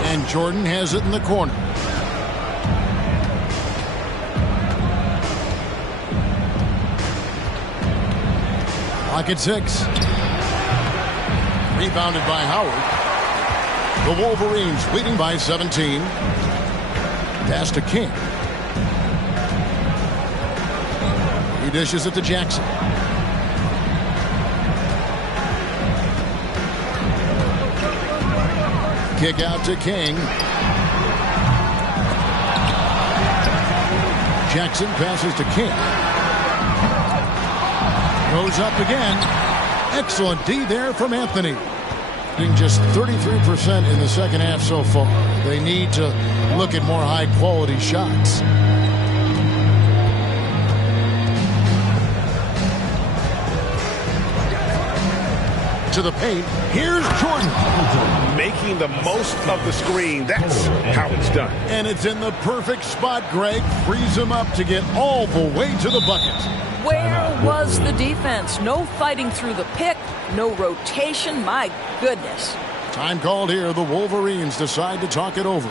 And Jordan has it in the corner. Clock at 6. Rebounded by Howard. The Wolverines leading by 17. Pass to King. He dishes it to Jackson. Kick out to King. Jackson passes to King. Goes up again. Excellent D there from Anthony. Shooting just 33% in the second half so far. They need to look at more high-quality shots. To the paint. Here's Jordan. Making the most of the screen. That's how it's done. And it's in the perfect spot, Greg. Frees him up to get all the way to the bucket. Where was the defense? No fighting through the pick. No rotation. My goodness. Time called here. The Wolverines decide to talk it over.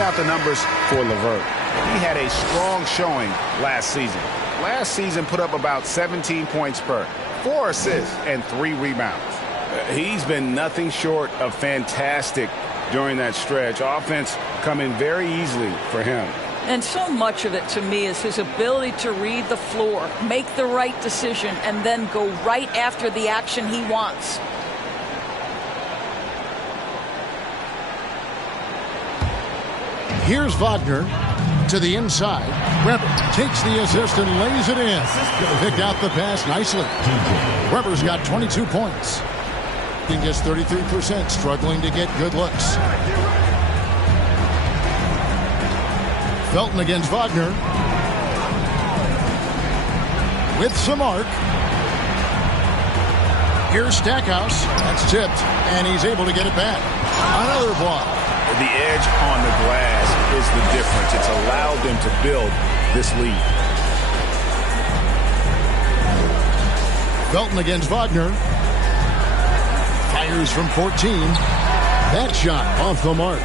Out the numbers for LeVert. He had a strong showing last season. Last season put up about 17 points per, 4 assists, and 3 rebounds. He's been nothing short of fantastic during that stretch. Offense coming very easily for him. And so much of it to me is his ability to read the floor, make the right decision, and then go right after the action he wants. Here's Wagner to the inside. Weber takes the assist and lays it in. Picked out the pass nicely. Weber's got 22 points. He gets 33%, struggling to get good looks. Felton against Wagner. With some arc. Here's Stackhouse. That's tipped, and he's able to get it back. Another block. The edge on the glass is the difference. It's allowed them to build this lead. Felton against Wagner. Fires from 14. That shot off the mark.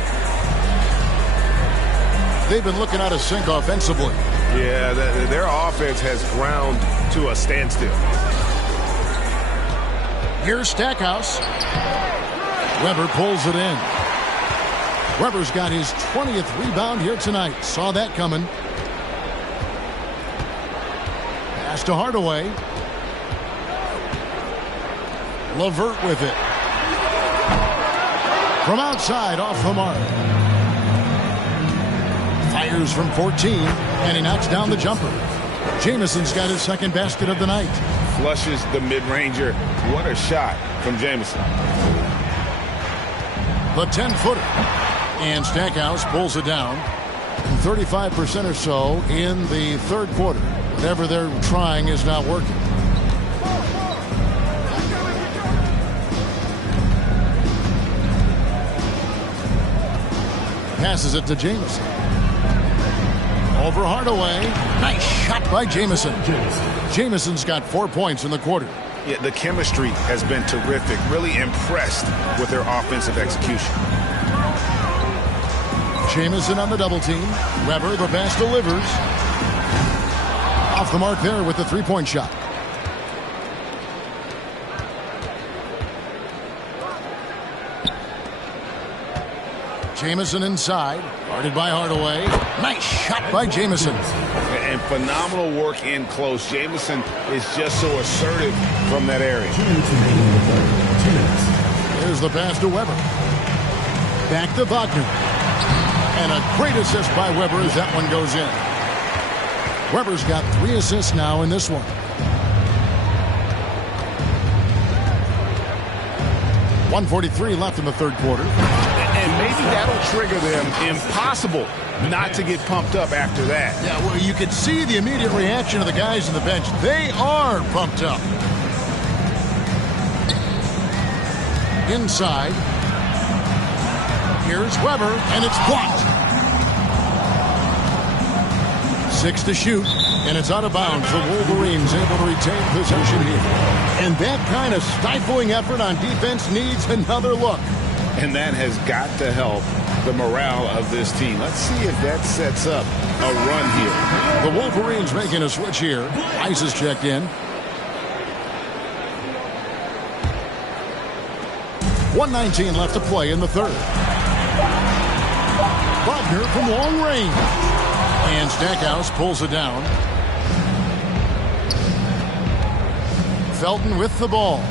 They've been looking out of sync offensively. Yeah, their offense has ground to a standstill. Here's Stackhouse. Weber pulls it in. Weber's got his 20th rebound here tonight. Saw that coming. Pass to Hardaway. LeVert with it. From outside, off the mark. Fires from 14, and he knocks down the jumper. Jamison's got his second basket of the night. Flushes the mid-ranger. What a shot from Jamison. The 10-footer. And Stackhouse pulls it down. 35% or so in the third quarter. Whatever they're trying is not working. Passes it to Jamison. Over Hardaway. Nice shot by Jamison. Jamison's got 4 points in the quarter. Yeah, the chemistry has been terrific. Really impressed with their offensive execution. Jamison on the double team. Weber, the pass delivers. Off the mark there with the three-point shot. Jamison inside. Guarded by Hardaway. Nice shot by Jamison. And phenomenal work in close. Jamison is just so assertive from that area. Here's the pass to Weber. Back to Wagner. And a great assist by Weber as that one goes in. Weber's got 3 assists now in this one. .143 left in the third quarter. And maybe that'll trigger them. Impossible not to get pumped up after that. Yeah, well, you could see the immediate reaction of the guys on the bench. They are pumped up. Inside. Here's Weber, and it's blocked. 6 to shoot, and it's out of bounds. The Wolverines able to retain possession here. And that kind of stifling effort on defense needs another look. And that has got to help the morale of this team. Let's see if that sets up a run here. The Wolverines making a switch here. Ice is checked in. 1:19 left to play in the third. Wagner from long range. And Stackhouse pulls it down. Felton with the ball.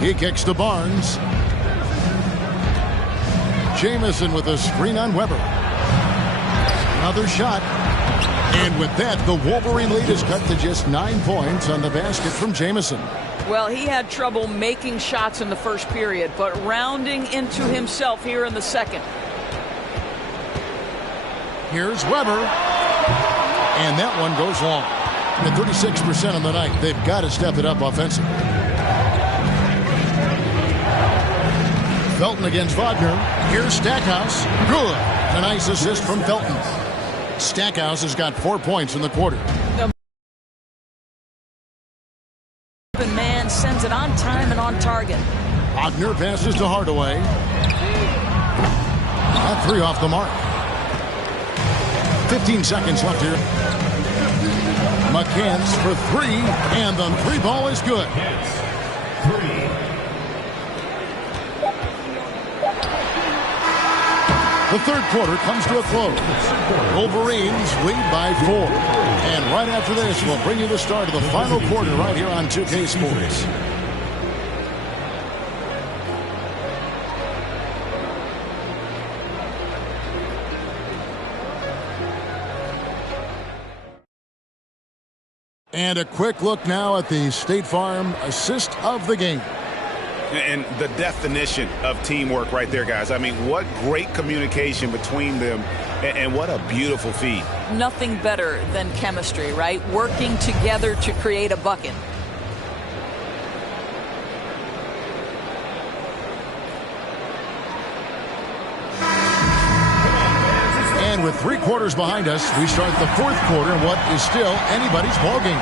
He kicks to Barnes. Jamison with a screen on Weber. Another shot. And with that, the Wolverine lead is cut to just 9 points on the basket from Jamison. Well, he had trouble making shots in the first period, but rounding into himself here in the second. Here's Weber. And that one goes long. At 36% on the night, they've got to step it up offensively. Felton against Wagner. Here's Stackhouse. Good. A nice assist from Felton. Stackhouse has got 4 points in the quarter. The man sends it on time and on target. Wagner passes to Hardaway. That three off the mark. 15 seconds left here. McCants for three, and the three ball is good. The third quarter comes to a close. Wolverines lead by 4. And right after this, we'll bring you the start of the final quarter right here on 2K Sports. And a quick look now at the State Farm assist of the game. And the definition of teamwork right there, guys. I mean, what great communication between them, and what a beautiful feed. Nothing better than chemistry, right? Working together to create a bucket. And with 3 quarters behind us, we start the fourth quarter in what is still anybody's ballgame.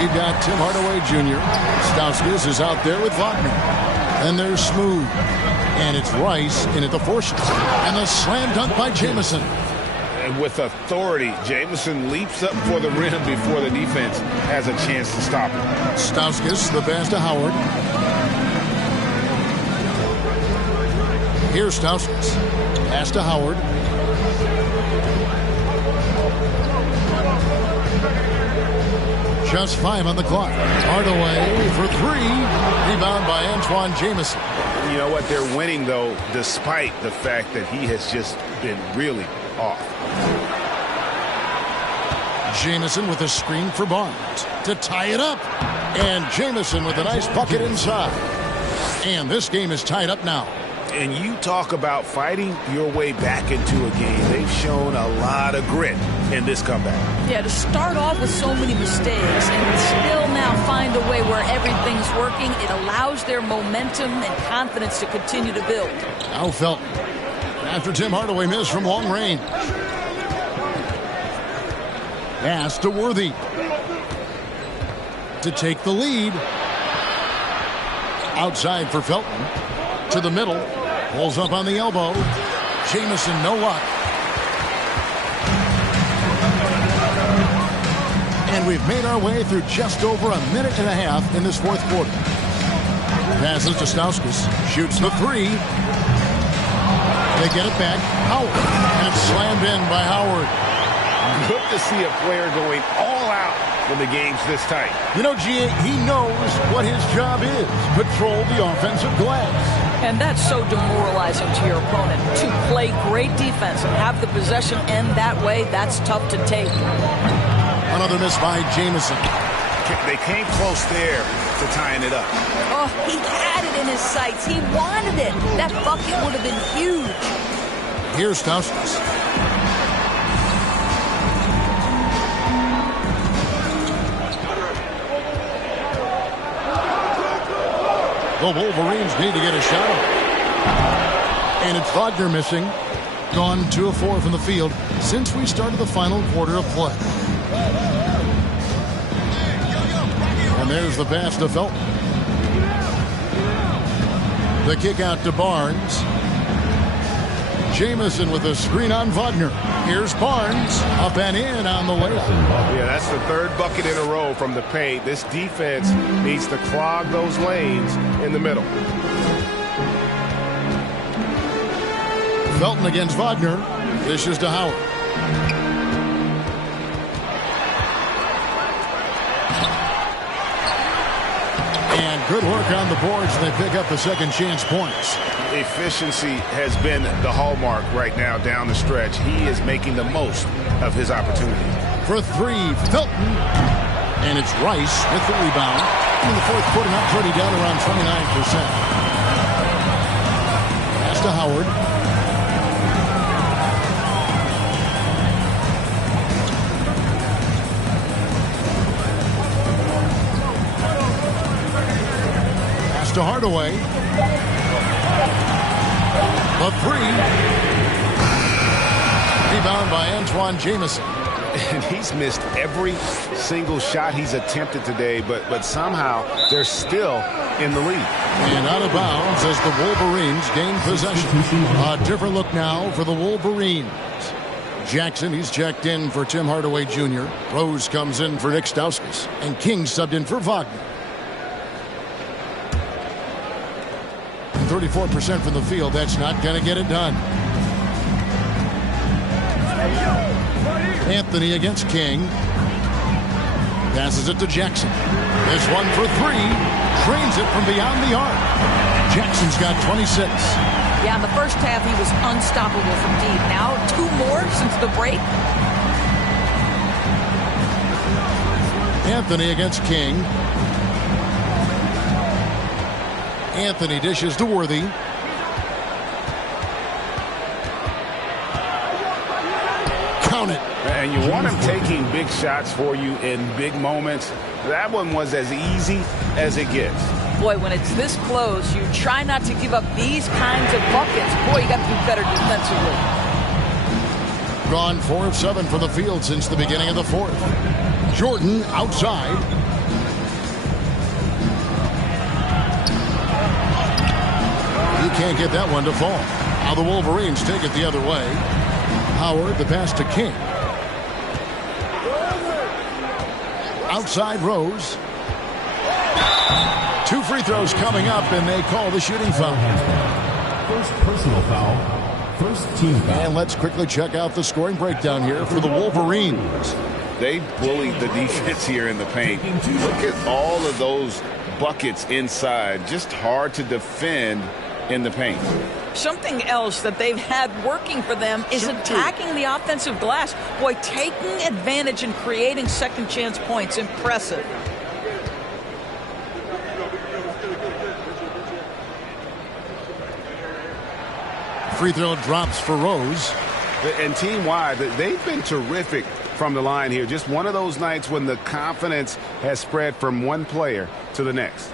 We've got Tim Hardaway Jr. Stauskas is out there with Wagner. Then there's Smooth. And it's Rice in at the force. And the slam dunk by Jamison. And with authority, Jamison leaps up for the rim before the defense has a chance to stop him. Stauskas, the pass to Howard. Here's Stauskas. Pass to Howard. Just 5 on the clock. Hardaway for 3. Rebound by Antoine Jamison. You know what? They're winning, though, despite the fact that he has just been really off. Jamison with a screen for Barnes to tie it up. And Jamison with a nice bucket inside. And this game is tied up now. And you talk about fighting your way back into a game. They've shown a lot of grit in this comeback. Yeah, to start off with so many mistakes and still now find a way where everything's working, it allows their momentum and confidence to continue to build. Now Felton. After Tim Hardaway missed from long range. Pass to Worthy. To take the lead. Outside for Felton. To the middle. Pulls up on the elbow. Jamison, no luck. And we've made our way through just over a minute and a half in this fourth quarter. Passes to Stauskas. Shoots the 3. They get it back. Howard. And slammed in by Howard. Good to see a player going all out when the game's this tight. You know, G.A., he knows what his job is. Control the offensive glass. And that's so demoralizing to your opponent. To play great defense and have the possession end that way, that's tough to take. Another miss by Jamison. They came close there to tying it up. Oh, he had it in his sights. He wanted it. That bucket would have been huge. Here's Stauskas. The Wolverines need to get a shot up. And it's Wagner missing. Gone 2 of 4 from the field since we started the final quarter of play. And there's the pass to Felton. The kick out to Barnes. Jamison with a screen on Wagner. Here's Barnes. Up and in on the layup. Yeah, that's the third bucket in a row from the paint. This defense needs to clog those lanes in the middle. Felton against Wagner. Dishes to Howard. And good work on the boards. They pick up the second chance points. Efficiency has been the hallmark right now down the stretch. He is making the most of his opportunity. For three, Felton. And it's Rice with the rebound. In the fourth quarter, not pretty, down around 29%. Pass to Howard. Pass to Hardaway. The three. Rebound by Antoine Jamison. And he's missed every single shot he's attempted today, but somehow they're still in the lead. And out of bounds as the Wolverines gain possession. A different look now for the Wolverines. Jackson, he's checked in for Tim Hardaway Jr. Rose comes in for Nick Stauskas. And King subbed in for Wagner. 34% from the field. That's not going to get it done. Anthony against King. Passes it to Jackson. This one for three. Drains it from beyond the arc. Jackson's got 26. Yeah, in the first half, he was unstoppable from deep. Now, 2 more since the break. Anthony against King. Anthony dishes to Worthy. Count it. And you want him taking big shots for you in big moments. That one was as easy as it gets. Boy, when it's this close, you try not to give up these kinds of buckets. Boy, you got to do better defensively. Gone 4 of 7 from the field since the beginning of the fourth. Jordan outside. He can't get that one to fall. Now the Wolverines take it the other way. Howard, the pass to King. Outside Rose. 2 free throws coming up, and they call the shooting foul. First personal foul. First team foul. And let's quickly check out the scoring breakdown here for the Wolverines. They bullied the defense here in the paint. Look at all of those buckets inside. Just hard to defend in the paint. Something else that they've had working for them is attacking the offensive glass. Boy, taking advantage and creating second chance points. Impressive. Free throw drops for Rose. And team-wide, they've been terrific from the line here. Just one of those nights when the confidence has spread from one player to the next.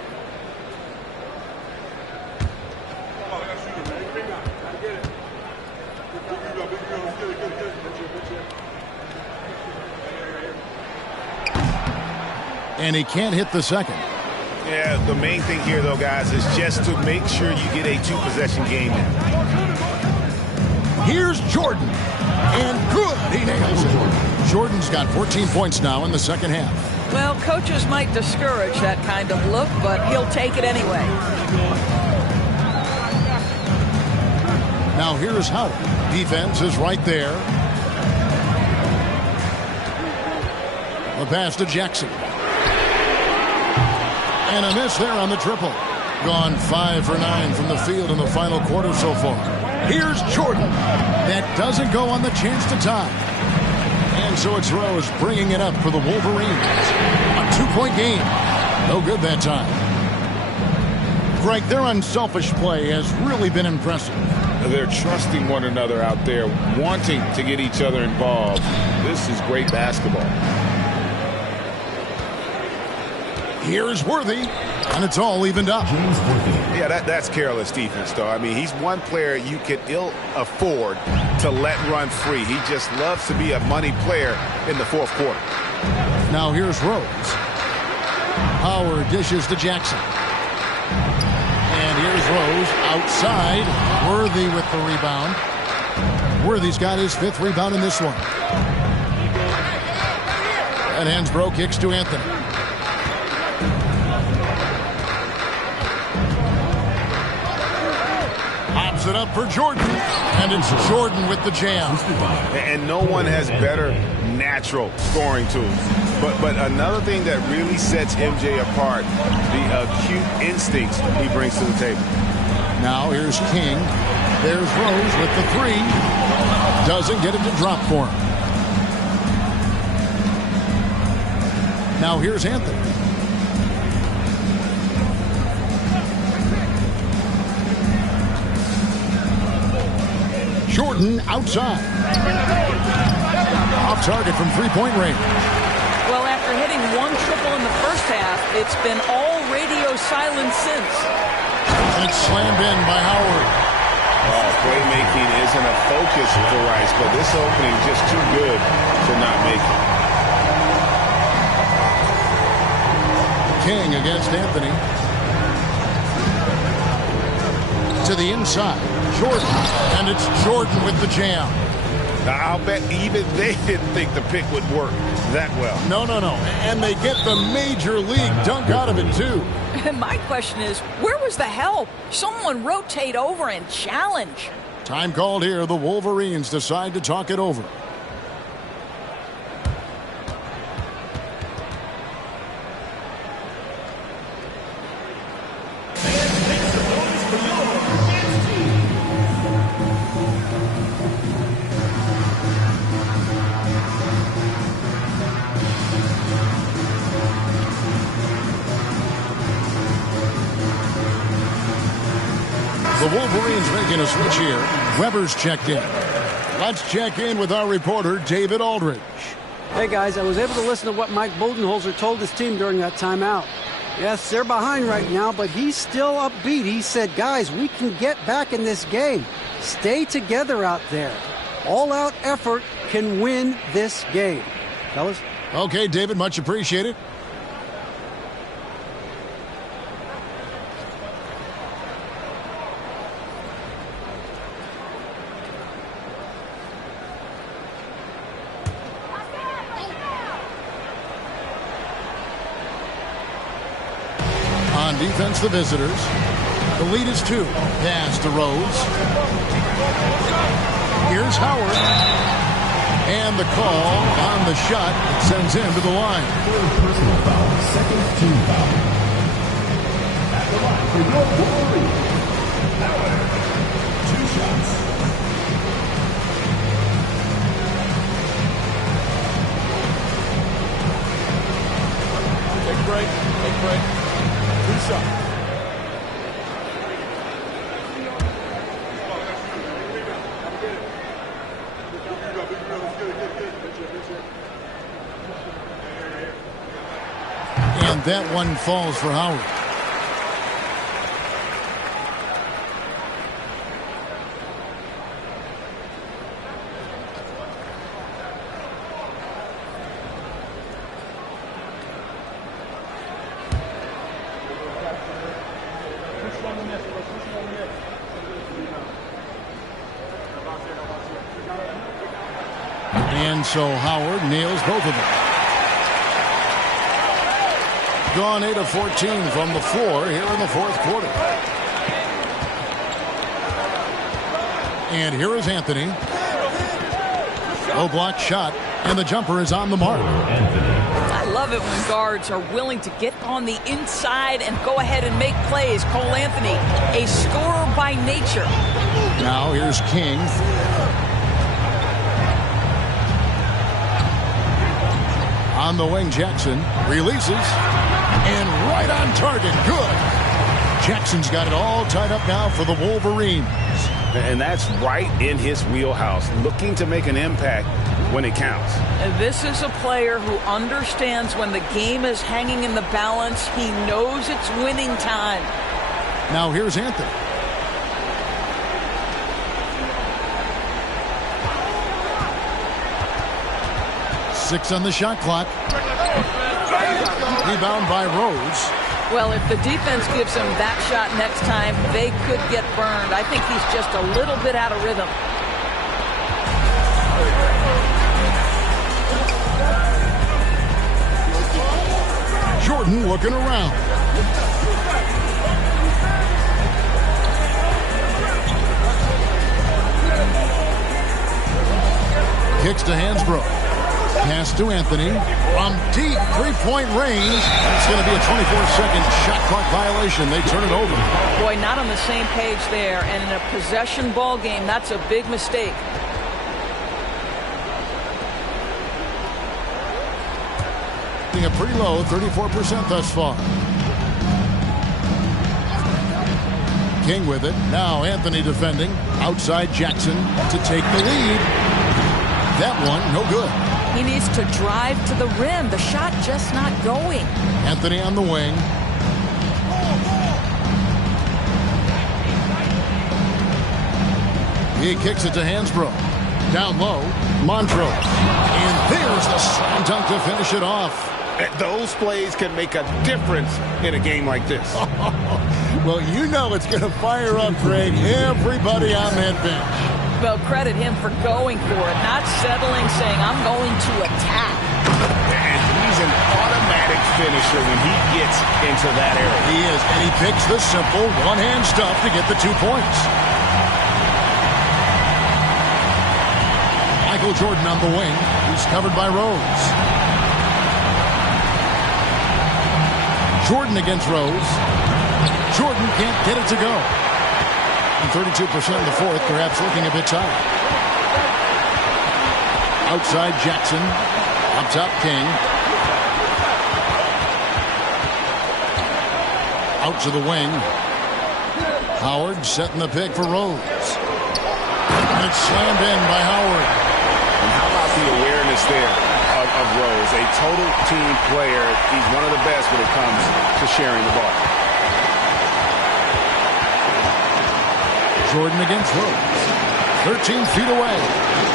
And he can't hit the second. Yeah, the main thing here, though, guys, is just to make sure you get a 2-possession game now. Here's Jordan. And good. He nails it. Jordan's got 14 points now in the second half. Well, coaches might discourage that kind of look, but he'll take it anyway. Now here's Howard. Defense is right there. The pass to Jackson. And a miss there on the triple. Gone 5 for 9 from the field in the final quarter so far. Here's Jordan. That doesn't go on the chance to tie. And so it's Rose bringing it up for the Wolverines. A 2-point game. No good that time. Greg, their unselfish play has really been impressive. They're trusting one another out there, wanting to get each other involved. This is great basketball. Here's Worthy, and it's all evened up. Yeah, that's careless defense, though. I mean, he's one player you could ill afford to let run free. He just loves to be a money player in the fourth quarter. Now here's Rose. Howard dishes to Jackson. And here's Rose outside. Worthy with the rebound. Worthy's got his 5th rebound in this one. And Hansbrough kicks to Anthony. Pops it up for Jordan. And it's Jordan with the jam. And no one has better natural scoring tools. But another thing that really sets MJ apart, the acute instincts he brings to the table. Now here's King. There's Rose with the 3. Doesn't get it to drop for him. Now here's Anthony. Jordan outside. Off target from 3-point range. Well, after hitting 1 triple in the first half, it's been all radio silence since. And it's slammed in by Howard. Playmaking isn't a focus for Rice, but this opening is just too good to not make it. King against Anthony. To the inside. Jordan. And it's Jordan with the jam. I'll bet even they didn't think the pick would work that well. No. And they get the major league dunk out of it, too. And my question is, where was the help? Someone rotate over and challenge. Time called here. The Wolverines decide to talk it over. The Wolverines making a switch here. Weber's checked in. Let's check in with our reporter, David Aldridge. Hey, guys, I was able to listen to what Mike Budenholzer told his team during that timeout. Yes, they're behind right now, but he's still upbeat. He said, guys, we can get back in this game. Stay together out there. All-out effort can win this game. Fellas? Okay, David, much appreciated. On defense, the visitors. The lead is 2. Pass to Rose. Here's Howard. And the call on the shot sends him to the line. Personal foul, 2nd team foul. At the line for your Wolverines, Howard. 2 shots. Take a break. 2 shots. And that one falls for Howard. And so Howard nails both of them. Gone 8 of 14 from the floor here in the 4th quarter. And here is Anthony. Low block shot, and the jumper is on the mark. I love it when guards are willing to get on the inside and go ahead and make plays. Cole Anthony, a scorer by nature. Now here's King. On the wing, Jackson releases. And right on target. Good. Jackson's got it all tied up now for the Wolverines. And that's right in his wheelhouse, looking to make an impact when it counts. And this is a player who understands when the game is hanging in the balance. He knows it's winning time. Now here's Anthony. Six on the shot clock. Rebound by Rose. Well, if the defense gives him that shot next time, they could get burned. I think he's just a little bit out of rhythm. Jordan looking around. Kicks to Hansbrough. Pass to Anthony. From deep three-point range. It's going to be a 24-second shot clock violation. They turn it over. Boy, not on the same page there. And in a possession ball game, that's a big mistake. A pretty low, 34% thus far. King with it. Now Anthony defending. Outside Jackson to take the lead. That one, no good. He needs to drive to the rim. The shot just not going. Anthony on the wing. He kicks it to Hansbrough. Down low, Montrose. And there's the slam dunk to finish it off. Those plays can make a difference in a game like this. Well, you know it's going to fire up, Craig, everybody on that bench. Well, credit him for going for it, not settling, saying, I'm going to attack. And he's an automatic finisher when he gets into that area. He is, and he picks the simple one-hand stuff to get the 2 points. Michael Jordan on the wing. He's covered by Rose. Jordan against Rose. Jordan can't get it to go. And 32% in the fourth, perhaps looking a bit tired. Outside Jackson. Up top King. Out to the wing. Howard setting the pick for Rose. And it's slammed in by Howard. And how about the awareness there of Rose? A total team player. He's one of the best when it comes to sharing the ball. Jordan against Rose. 13 feet away.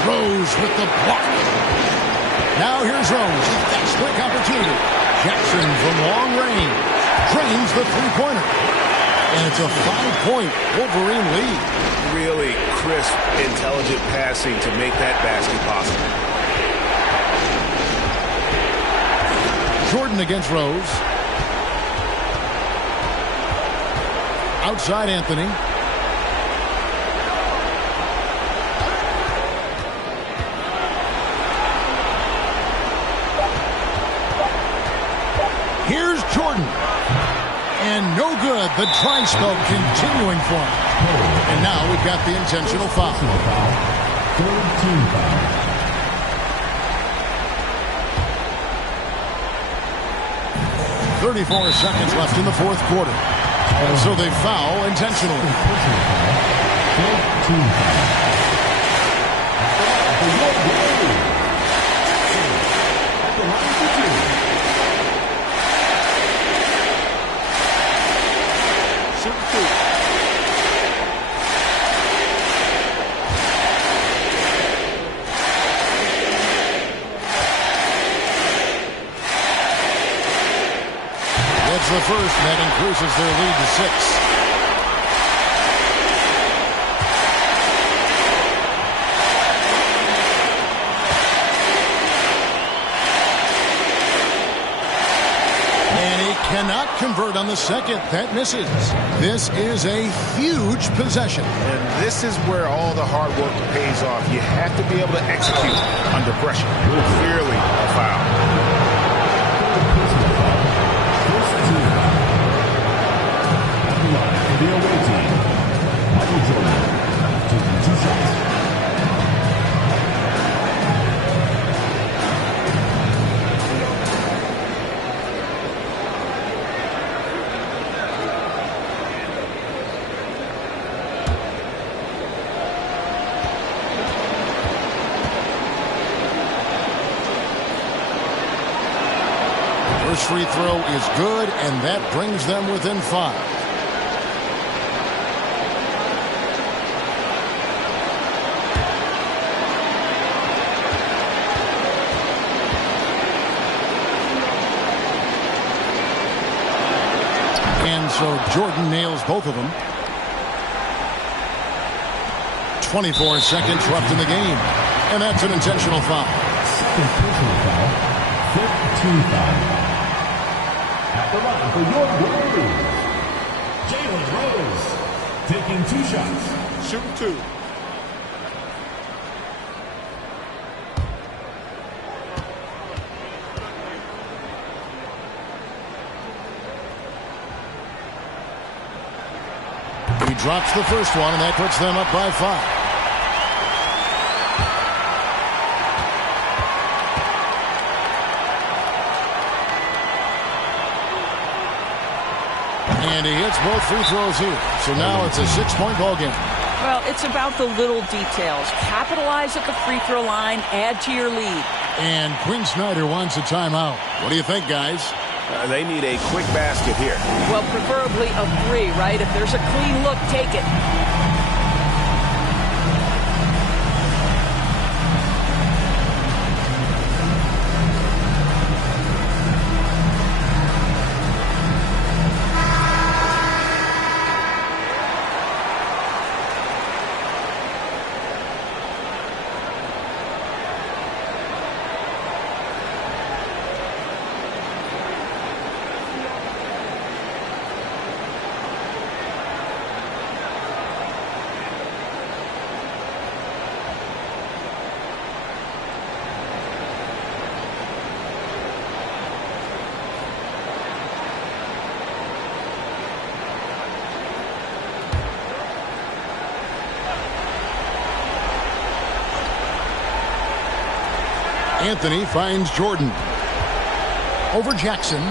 Rose with the block. Now here's Rose. Fast break opportunity. Jackson from long range. Drains the three-pointer. And it's a 5-point Wolverine lead. Really crisp, intelligent passing to make that basket possible. Jordan against Rose. Outside Anthony. Here's Jordan. And no good. The dry spell continuing for him. And now we've got the intentional foul. 13 foul. 34 seconds left in the fourth quarter. And so they foul intentionally. 14 foul. The first, and that increases their lead to 6. And he cannot convert on the second. That misses. This is a huge possession. And this is where all the hard work pays off. You have to be able to execute under pressure. Clearly a foul. The away team, Michael Jordan, taking 2 shots. First free throw is good, and that brings them within 5. And so Jordan nails both of them. 24 seconds left in the game. And that's an intentional foul. Second personal foul. 15 foul. the line for your Warriors, Jalen Rose, taking 2 shots. Shooting 2. He drops the first one, and that puts them up by 5. And he hits both free throws here. So now it's a 6-point ball game. Well, it's about the little details. Capitalize at the free throw line, add to your lead. And Quinn Snyder wants a timeout. What do you think, guys? They need a quick basket here. Well, preferably a 3, right? If there's a clean look, take it. Anthony finds Jordan. Over Jackson.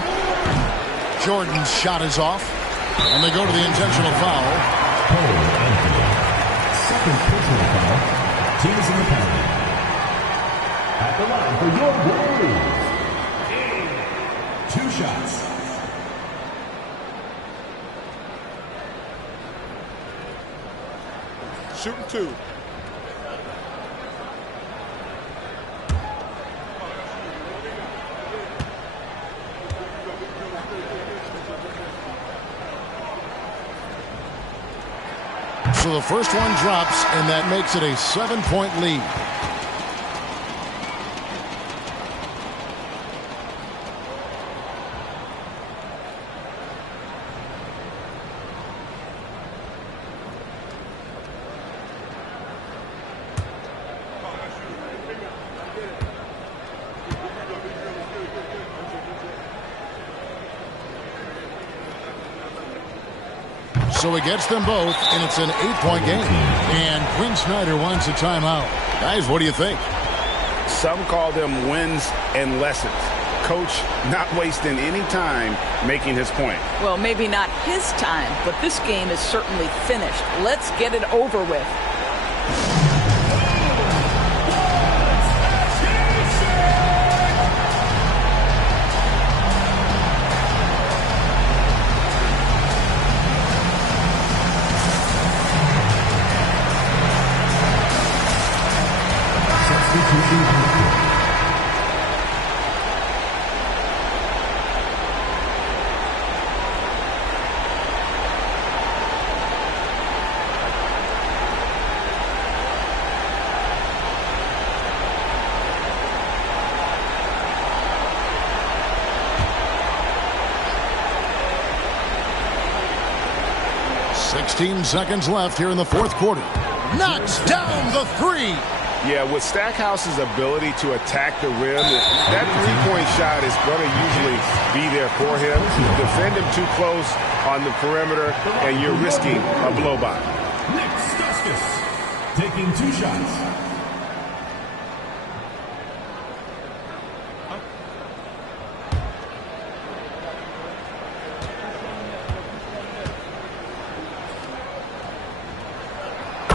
Jordan's shot is off. And they go to the intentional foul. Second personal foul. Teams in the penalty. At the line for your Warriors, 2 shots. Shooting 2. So the first one drops, and that makes it a 7-point lead. So he gets them both, and it's an 8-point game. And Quinn Snyder wants a timeout. Guys, what do you think? Some call them wins and lessons. Coach not wasting any time making his point. Well, maybe not his time, but this game is certainly finished. Let's get it over with. Seconds left here in the fourth quarter. Knocks down the 3. Yeah, with Stackhouse's ability to attack the rim, that three-point shot is going to usually be there for him. Defend him too close on the perimeter, and you're risking a blow-by. Nick Stauskas taking 2 shots.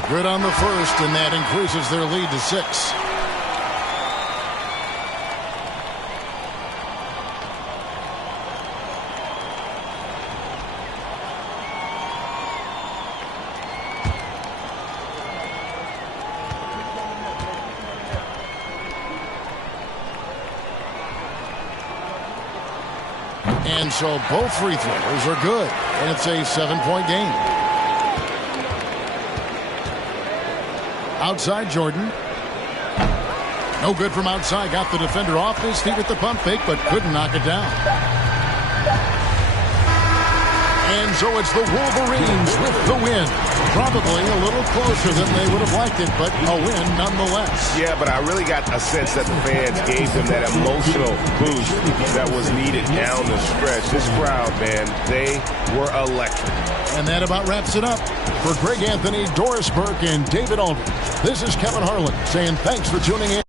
Good on the first, and that increases their lead to 6. And so both free throws are good, and it's a 7-point game. Outside Jordan. No good from outside. Got the defender off his feet with the pump fake, but couldn't knock it down. so it's the Wolverines with the win. Probably a little closer than they would have liked it, but a win nonetheless. Yeah, but I really got a sense that the fans gave them that emotional boost that was needed down the stretch. This crowd, man, they were electric. And that about wraps it up. For Greg Anthony, Doris Burke, and David Aldridge, this is Kevin Harlan saying thanks for tuning in.